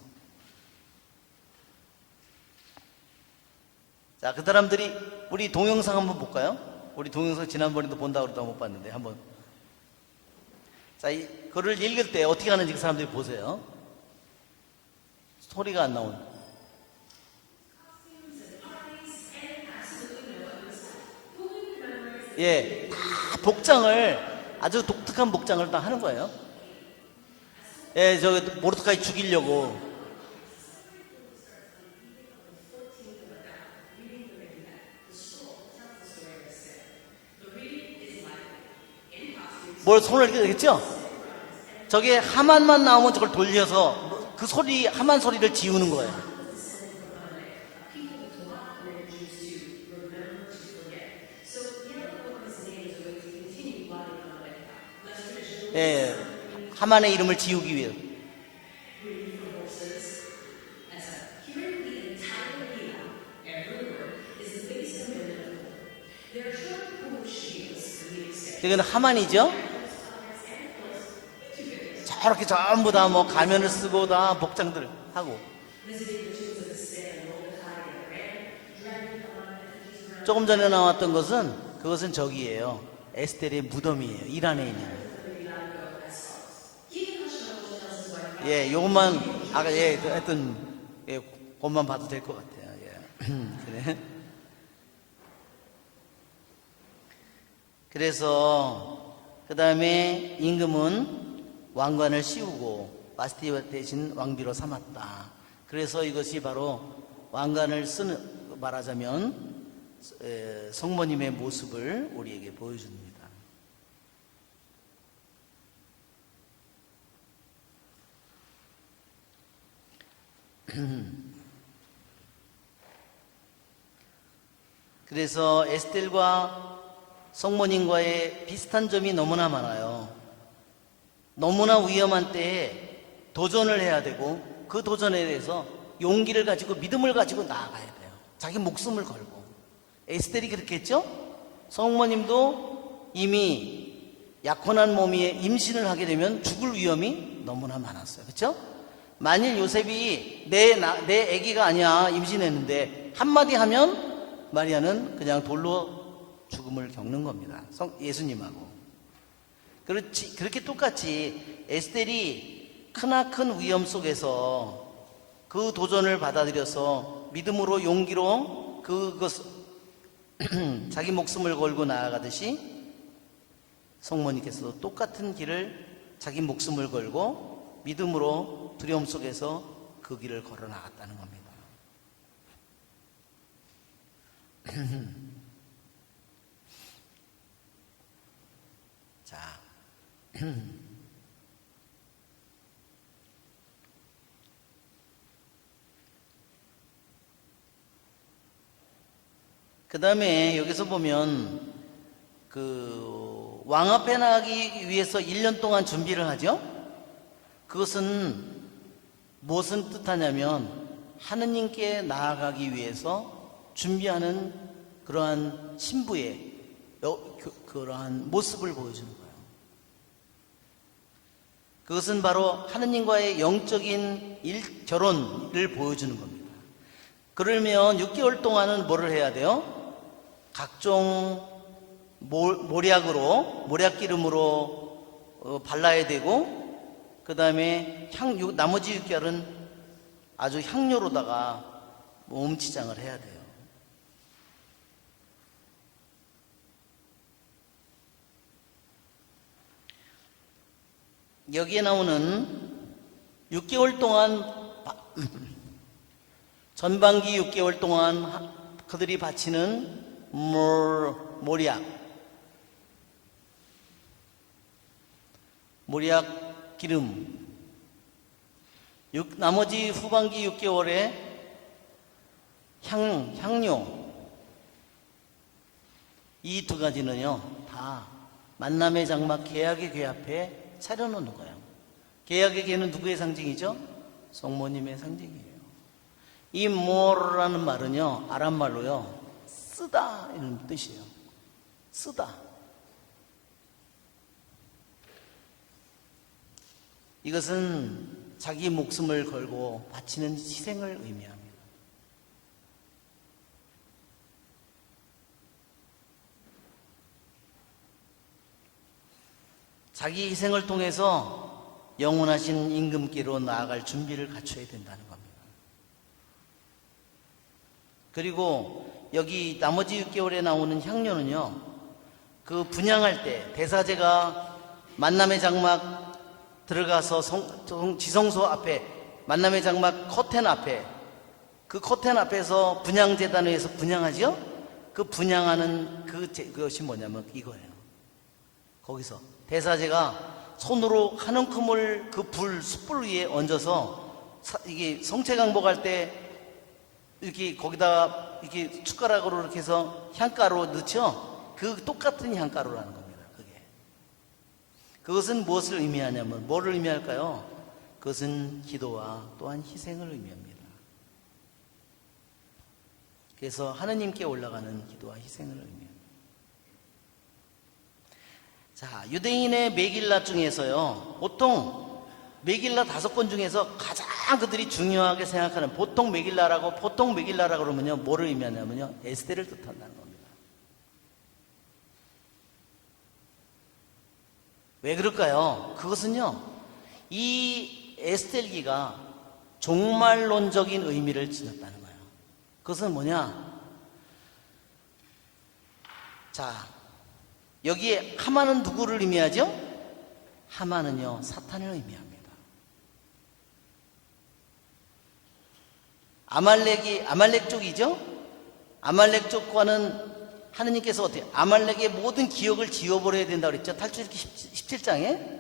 자, 그 사람들이 우리 동영상 한번 볼까요? 우리 동영상 지난번에도 본다고 그러다 못 봤는데 한번. 자, 그걸 읽을 때 어떻게 하는지 그 사람들이 보세요. 소리가 안 나오는. 예, 다 복장을 아주 독특한 복장을 다 하는 거예요. 예, 저 모르드카이 죽이려고. 뭘 손을 이렇게 했죠? 저게 하만만 나오면 저걸 돌려서 그 소리, 하만 소리를 지우는 거예요. 예, 하만의 이름을 지우기 위해. 이건 하만이죠? 저렇게 전부 다 뭐 가면을 쓰고 다 복장들 하고. 조금 전에 나왔던 그것은 저기예요. 에스텔의 무덤이에요. 일 안에 있는. 예, 요것만 아까 하여튼 그것만 봐도 될 것 같아요. 예. 그래. 그래서 그 다음에 임금은 왕관을 씌우고 바스티 대신 왕비로 삼았다. 그래서 이것이 바로 왕관을 쓰는, 말하자면 성모님의 모습을 우리에게 보여줍니다. 그래서 에스텔과 성모님과의 비슷한 점이 너무나 많아요. 너무나 위험한 때에 도전을 해야 되고 그 도전에 대해서 용기를 가지고 믿음을 가지고 나아가야 돼요. 자기 목숨을 걸고. 에스텔이 그렇게 했죠? 성모님도 이미 약혼한 몸에 임신을 하게 되면 죽을 위험이 너무나 많았어요. 그렇죠? 만일 요셉이 내 아기가 아니야 임신했는데 한마디 하면 마리아는 그냥 돌로 죽음을 겪는 겁니다. 예수님하고. 그렇게 똑같이 에스텔이 크나큰 위험 속에서 그 도전을 받아들여서 믿음으로 용기로 자기 목숨을 걸고 나아가듯이 성모님께서도 똑같은 길을 자기 목숨을 걸고 믿음으로 두려움 속에서 그 길을 걸어 나갔다는 겁니다. 자, 그 다음에 여기서 보면 왕 앞에 나가기 위해서 1년 동안 준비를 하죠. 그것은 무엇을 뜻하냐면 하느님께 나아가기 위해서 준비하는 그러한 신부의 그러한 모습을 보여주는 거예요. 그것은 바로 하느님과의 영적인 결혼을 보여주는 겁니다. 그러면 6개월 동안은 뭐를 해야 돼요? 각종 모략기름으로 발라야 되고, 그 다음에 나머지 6개월은 아주 향료로다가 몸치장을 해야 돼요. 여기에 나오는 6개월 동안 전반기 6개월 동안 그들이 바치는 모략 기름, 나머지 후반기 6개월에 향료, 이 두 가지는요 다 만남의 장막 계약의 궤 앞에 차려놓는 거예요. 계약의 궤는 누구의 상징이죠? 성모님의 상징이에요. 이 모라는 말은요 아람말로요 쓰다 이런 뜻이에요. 쓰다. 이것은 자기 목숨을 걸고 바치는 희생을 의미합니다. 자기 희생을 통해서 영원하신 임금께로 나아갈 준비를 갖춰야 된다는 겁니다. 그리고 여기 나머지 6개월에 나오는 향료는요, 그 분향할 때 대사제가 만남의 장막 들어가서 지성소 앞에, 만남의 장막 커튼 앞에, 그 커튼 앞에서 분향재단 위에서 분향하죠? 그 분향하는 그것이 뭐냐면 이거예요. 거기서 대사제가 손으로 한 움큼을 그 숯불 위에 얹어서 이게 성체강복할 때 이렇게 거기다가 이렇게 숟가락으로 이렇게 해서 향가루 넣죠? 그 똑같은 향가루라는 겁니다. 그것은 무엇을 의미하냐면 뭐를 의미할까요? 그것은 기도와 또한 희생을 의미합니다. 그래서 하느님께 올라가는 기도와 희생을 의미합니다. 자, 유대인의 메길라 중에서요, 보통 메길라 5권 중에서 가장 그들이 중요하게 생각하는 보통 메길라라고 그러면요, 뭐를 의미하냐면요, 에스더를 뜻한다는 겁니다. 왜 그럴까요? 그것은요, 이 에스텔기가 종말론적인 의미를 지녔다는 거예요. 그것은 뭐냐? 자, 여기에 하만은 누구를 의미하죠? 하만은요, 사탄을 의미합니다. 아말렉 쪽이죠? 아말렉 쪽과는 하느님께서 어떻게, 아말렉의 모든 기억을 지워버려야 된다고 그랬죠? 탈출기 17장에.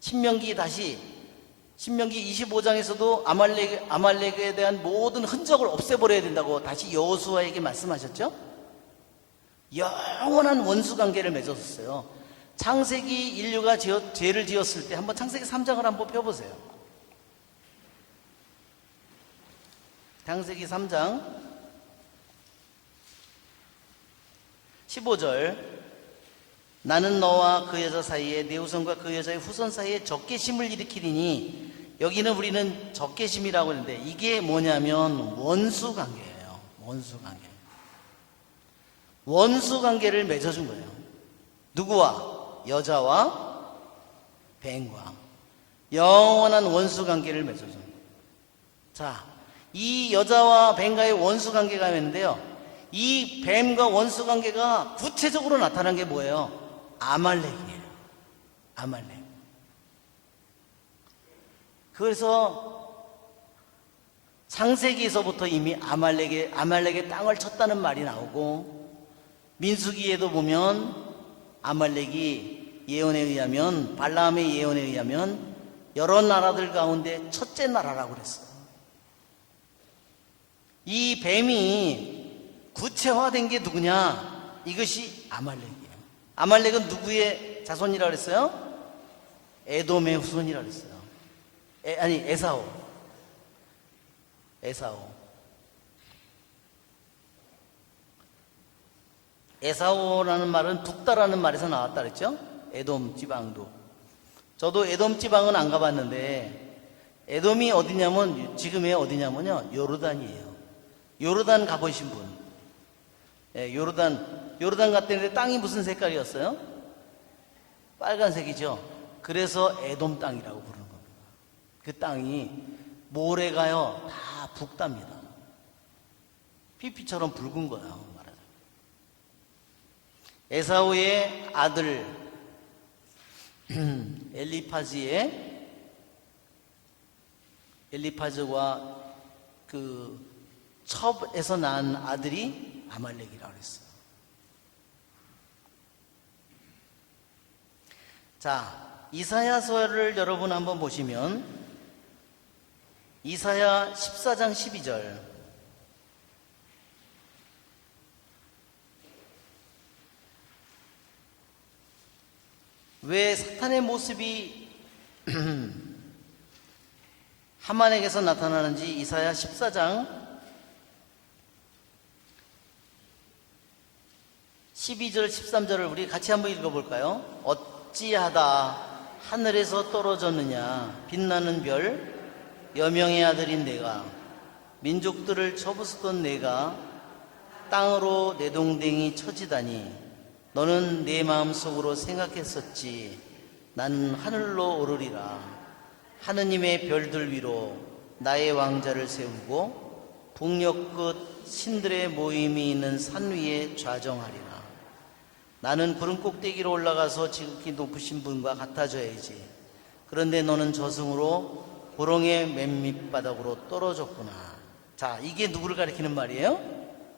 신명기 25장에서도 아말렉에 대한 모든 흔적을 없애버려야 된다고 다시 여호수아에게 말씀하셨죠? 영원한 원수 관계를 맺었어요. 창세기 인류가 죄를 지었을 때 한번 창세기 3장을 한번 펴보세요. 창세기 3장 15절, 나는 너와 그 여자 사이에 내 후손과 그 여자의 후손 사이에 적개심을 일으키리니, 여기는 우리는 적개심이라고 하는데 이게 뭐냐면 원수관계예요. 원수관계. 원수관계를 맺어준 거예요. 누구와? 여자와 뱀과 영원한 원수관계를 맺어준 거예요. 자, 이 여자와 뱀과의 원수관계가 있는데요, 이 뱀과 원수관계가 구체적으로 나타난 게 뭐예요? 아말렉이에요. 아말렉. 그래서 창세기에서부터 이미 아말렉의 땅을 쳤다는 말이 나오고, 민수기에도 보면 아말렉이 예언에 의하면, 발라함의 예언에 의하면 여러 나라들 가운데 첫째 나라라고 그랬어요. 이 뱀이 구체화된 게 누구냐? 이것이 아말렉이에요. 아말렉은 누구의 자손이라 그랬어요? 에돔의 후손이라 그랬어요. 에사오. 에사오라는 말은 북다라는 말에서 나왔다 그랬죠? 에돔 지방도. 저도 에돔 지방은 안 가봤는데, 에돔이 어디냐면, 지금의 어디냐면요, 요르단이에요. 요르단 가보신 분. 요르단 갔는데 땅이 무슨 색깔이었어요? 빨간색이죠. 그래서 에돔 땅이라고 부르는 겁니다. 그 땅이 모래가요, 다 붉답니다. 피피처럼 붉은 거예요, 말하자면. 에사오의 아들 엘리파즈와 그 첩에서 난 아들이 아말렉이라고 했어요. 자, 이사야서를 여러분 한번 보시면 이사야 14장 12절, 왜 사탄의 모습이 하만에게서 나타나는지 이사야 14장 12절 13절을 우리 같이 한번 읽어볼까요? 어찌하다 하늘에서 떨어졌느냐, 빛나는 별 여명의 아들인 내가, 민족들을 쳐부수던 내가 땅으로 내동댕이 쳐지다니, 너는 내 마음속으로 생각했었지. 나는 하늘로 오르리라. 하느님의 별들 위로 나의 왕자를 세우고 북녘 끝 신들의 모임이 있는 산 위에 좌정하리라. 나는 구름 꼭대기로 올라가서 지극히 높으신 분과 같아져야지. 그런데 너는 저승으로 보롱의 맨 밑바닥으로 떨어졌구나. 자, 이게 누구를 가리키는 말이에요?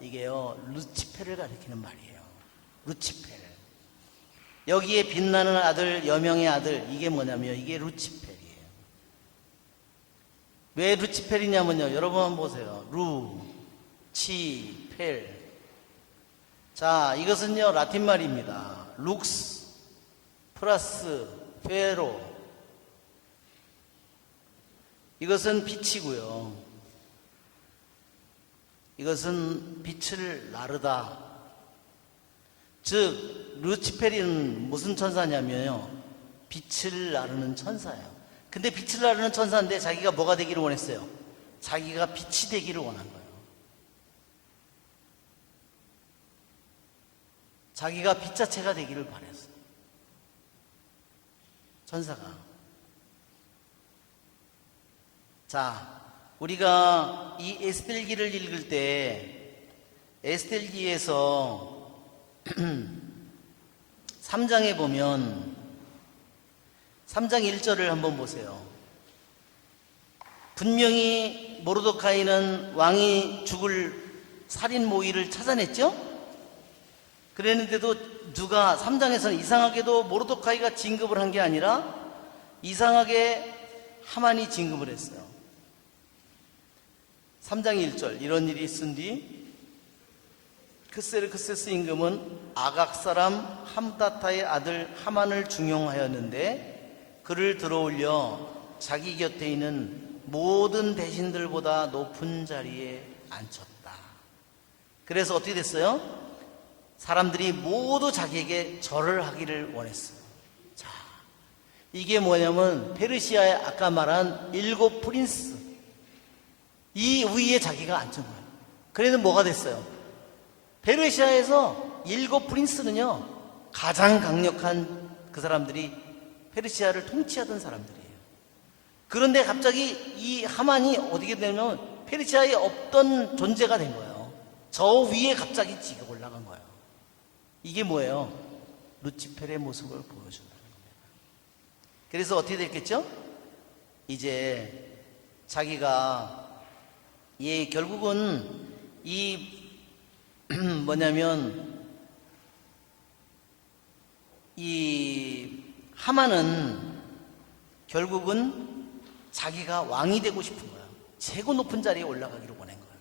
이게요, 루치페를 가리키는 말이에요. 루치페. 여기에 빛나는 아들, 여명의 아들, 이게 뭐냐면 이게 루치펠이에요. 왜 루치펠이냐면요, 여러분 한번 보세요. 루치펠. 자, 이것은요 라틴 말입니다. 룩스 플러스 페로. 이것은 빛이고요, 이것은 빛을 나르다. 즉 루치페리는 무슨 천사냐면요, 빛을 나르는 천사예요. 근데 빛을 나르는 천사인데 자기가 뭐가 되기를 원했어요? 자기가 빛이 되기를 원한 거예요. 자기가 빛 자체가 되기를 바랬어요, 천사가. 자, 우리가 이 에스겔기를 읽을 때 에스겔기에서 3장에 보면 3장 1절을 한번 보세요. 분명히 모르드카이는 왕이 죽을 살인 모의를 찾아냈죠? 그랬는데도 누가 3장에서는 이상하게도 모르드카이가 진급을 한 게 아니라 이상하게 하만이 진급을 했어요. 3장 1절 이런 일이 있은 뒤 크세르크세스 임금은 아각 사람 함다타의 아들 하만을 중용하였는데 그를 들어올려 자기 곁에 있는 모든 대신들보다 높은 자리에 앉혔다. 그래서 어떻게 됐어요? 사람들이 모두 자기에게 절을 하기를 원했어요. 자, 이게 뭐냐면 페르시아의 아까 말한 7 프린스 이 위에 자기가 앉은 거예요. 그래서 뭐가 됐어요? 페르시아에서 7 프린스는요 가장 강력한 그 사람들이 페르시아를 통치하던 사람들이에요. 그런데 갑자기 이 하만이 어떻게 되면 페르시아에 없던 존재가 된 거예요. 저 위에 갑자기 지가 올라간 거예요. 이게 뭐예요? 루치펠의 모습을 보여준다는 겁니다. 그래서 어떻게 됐겠죠? 이제 자기가 결국은 이 뭐냐면 이 하만은 결국은 자기가 왕이 되고 싶은 거예요. 최고 높은 자리에 올라가기를 원한 거예요.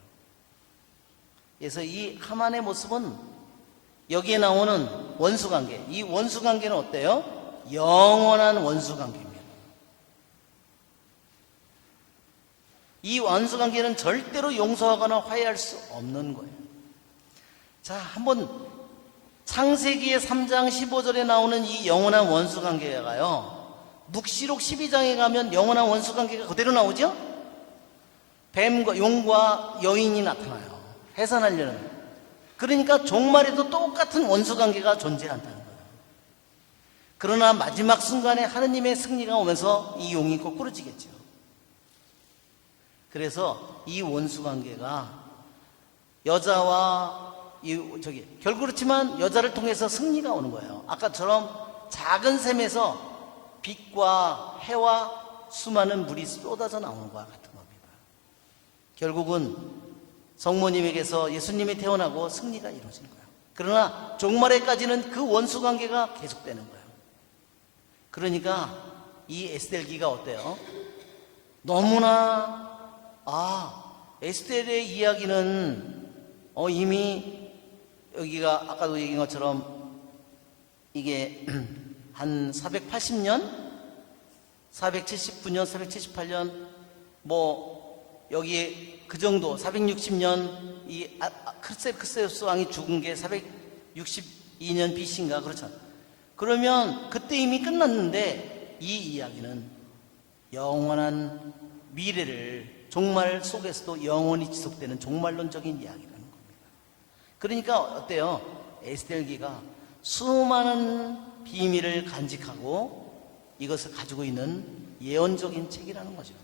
그래서 이 하만의 모습은 여기에 나오는 원수관계, 이 원수관계는 어때요? 영원한 원수관계입니다. 이 원수관계는 절대로 용서하거나 화해할 수 없는 거예요. 자, 한번 창세기의 3장 15절에 나오는 이 영원한 원수관계가요 묵시록 12장에 가면 영원한 원수관계가 그대로 나오죠? 뱀과 용과 여인이 나타나요. 해산하려는. 그러니까 종말에도 똑같은 원수관계가 존재한다는 거예요. 그러나 마지막 순간에 하느님의 승리가 오면서 이 용이 거꾸로지겠죠. 그래서 이 원수관계가 여자와 결국 그렇지만 여자를 통해서 승리가 오는 거예요. 아까처럼 작은 샘에서 빛과 해와 수많은 물이 쏟아져 나오는 것과 같은 겁니다. 결국은 성모님에게서 예수님이 태어나고 승리가 이루어진 거예요. 그러나 종말에까지는 그 원수관계가 계속되는 거예요. 그러니까 이 에스겔기가 어때요? 너무나 에스겔의 이야기는 이미 여기가 아까도 얘기한 것처럼 이게 한 480년, 479년, 478년 여기에 그 정도 460년 이 크세우스 왕이 죽은 게 462년 BC인가 그렇죠. 그러면 그때 이미 끝났는데 이 이야기는 영원한 미래를 종말 속에서도 영원히 지속되는 종말론적인 이야기라는 겁니다. 그러니까 어때요? 에스겔기가 수많은 비밀을 간직하고 이것을 가지고 있는 예언적인 책이라는 거죠.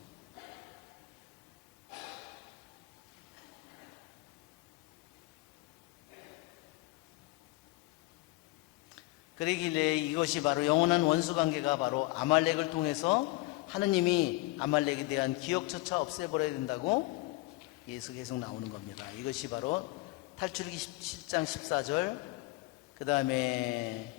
그러길래 이것이 바로 영원한 원수관계가 바로 아말렉을 통해서 하느님이 아말렉에 대한 기억조차 없애버려야 된다고 계속 나오는 겁니다. 이것이 바로 탈출기 17장 14절, 그 다음에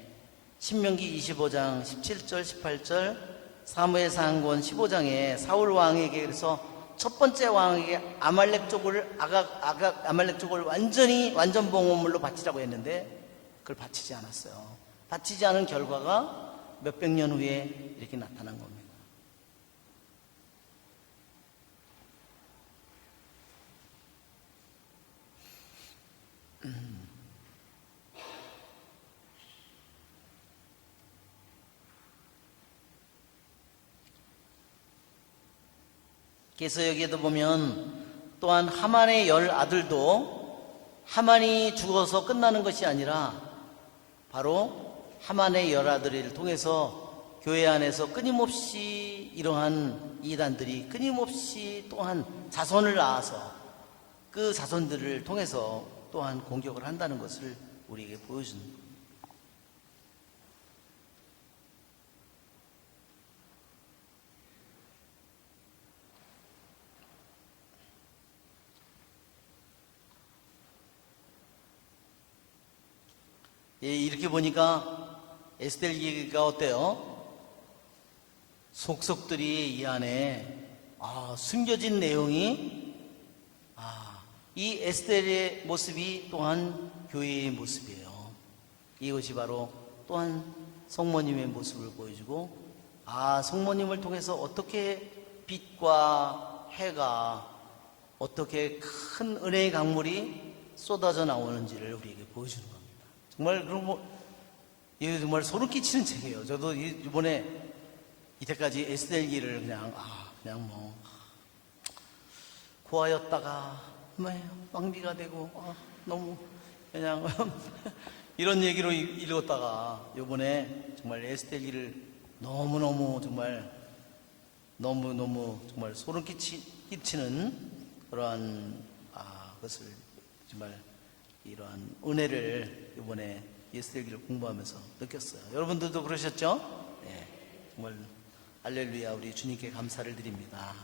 신명기 25장 17절 18절, 사무엘상권 15장에 사울 왕에게 그래서 첫 번째 왕에게 아말렉 쪽을 아말렉 쪽을 완전 봉헌물로 바치라고 했는데 그걸 바치지 않았어요. 바치지 않은 결과가 몇백 년 후에 이렇게 나타난 겁니다. 그래서 여기에도 보면 또한 하만의 10 아들도 하만이 죽어서 끝나는 것이 아니라 바로 하만의 10 아들을 통해서 교회 안에서 끊임없이 이러한 이단들이 끊임없이 또한 자손을 낳아서 그 자손들을 통해서 또한 공격을 한다는 것을 우리에게 보여준 겁니다. 예, 이렇게 보니까 에스겔기가 어때요? 속속들이 이 안에 숨겨진 내용이 이 에스겔의 모습이 또한 교회의 모습이에요. 이것이 바로 또한 성모님의 모습을 보여주고 성모님을 통해서 어떻게 빛과 해가 어떻게 큰 은혜의 강물이 쏟아져 나오는지를 우리에게 보여주는 겁니다. 정말 이게 정말 소름 끼치는 책이에요. 저도 이번에 이때까지 에스겔기를 그냥 뭐 고아였다가 왕비가 되고 너무 그냥 이런 얘기로 읽었다가 이번에 정말 에스겔기를 너무너무 정말 소름 끼치는 그러한 것을 정말 이러한 은혜를 이번에 에스겔기를 공부하면서 느꼈어요. 여러분들도 그러셨죠? 네, 정말 할렐루야, 우리 주님께 감사를 드립니다.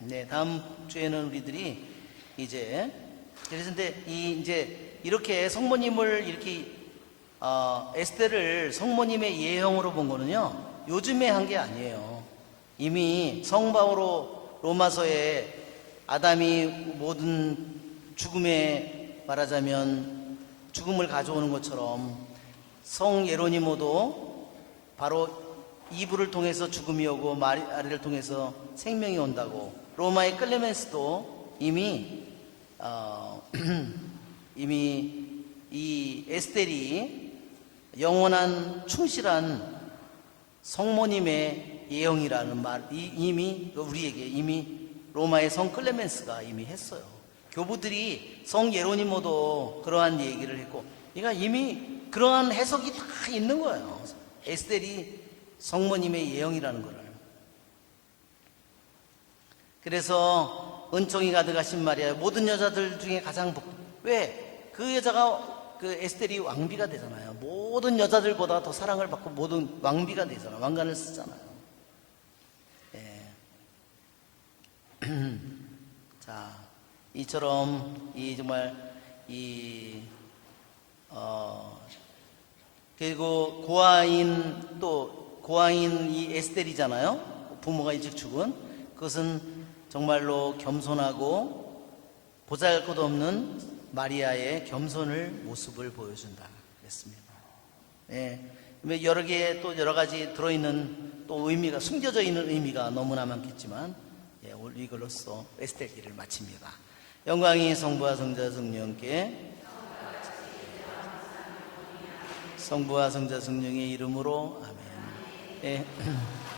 네, 다음 주에는 우리들이 이제 이렇게 성모님을 이렇게 에스더를 성모님의 예형으로 본 거는요, 요즘에 한 게 아니에요. 이미 성 바오로 로마서에 아담이 모든 죽음에 말하자면 죽음을 가져오는 것처럼 성 예로니모도 바로 이브를 통해서 죽음이 오고 마리아를 통해서 생명이 온다고, 로마의 클레멘스도 이미 이 에스텔이 영원한 충실한 성모님의 예형이라는 말 이미 우리에게 로마의 성 클레멘스가 이미 했어요. 교부들이 성 예로니모도 그러한 얘기를 했고, 그러니까 이미 그러한 해석이 다 있는 거예요. 에스텔이 성모님의 예형이라는 거를. 그래서 은총이 가득하신 마리아, 모든 여자들 중에 가장 왜 그 여자가 그 에스텔이 왕비가 되잖아요. 모든 여자들보다 더 사랑을 받고 모든 왕비가 되잖아요. 왕관을 쓰잖아요. 예. 자, 이처럼 그리고 고아인 이 에스텔이잖아요. 부모가 일찍 죽은. 그것은 정말로 겸손하고 보잘것없는 마리아의 겸손을 모습을 보여준다 그랬습니다. 예. 여러 가지 들어있는 또 의미가, 숨겨져 있는 의미가 너무나 많겠지만, 이걸로써 에스텔기를 마칩니다. 영광이 성부와 성자 성령께, 성부와 성자 성령의 이름으로 아멘. 예.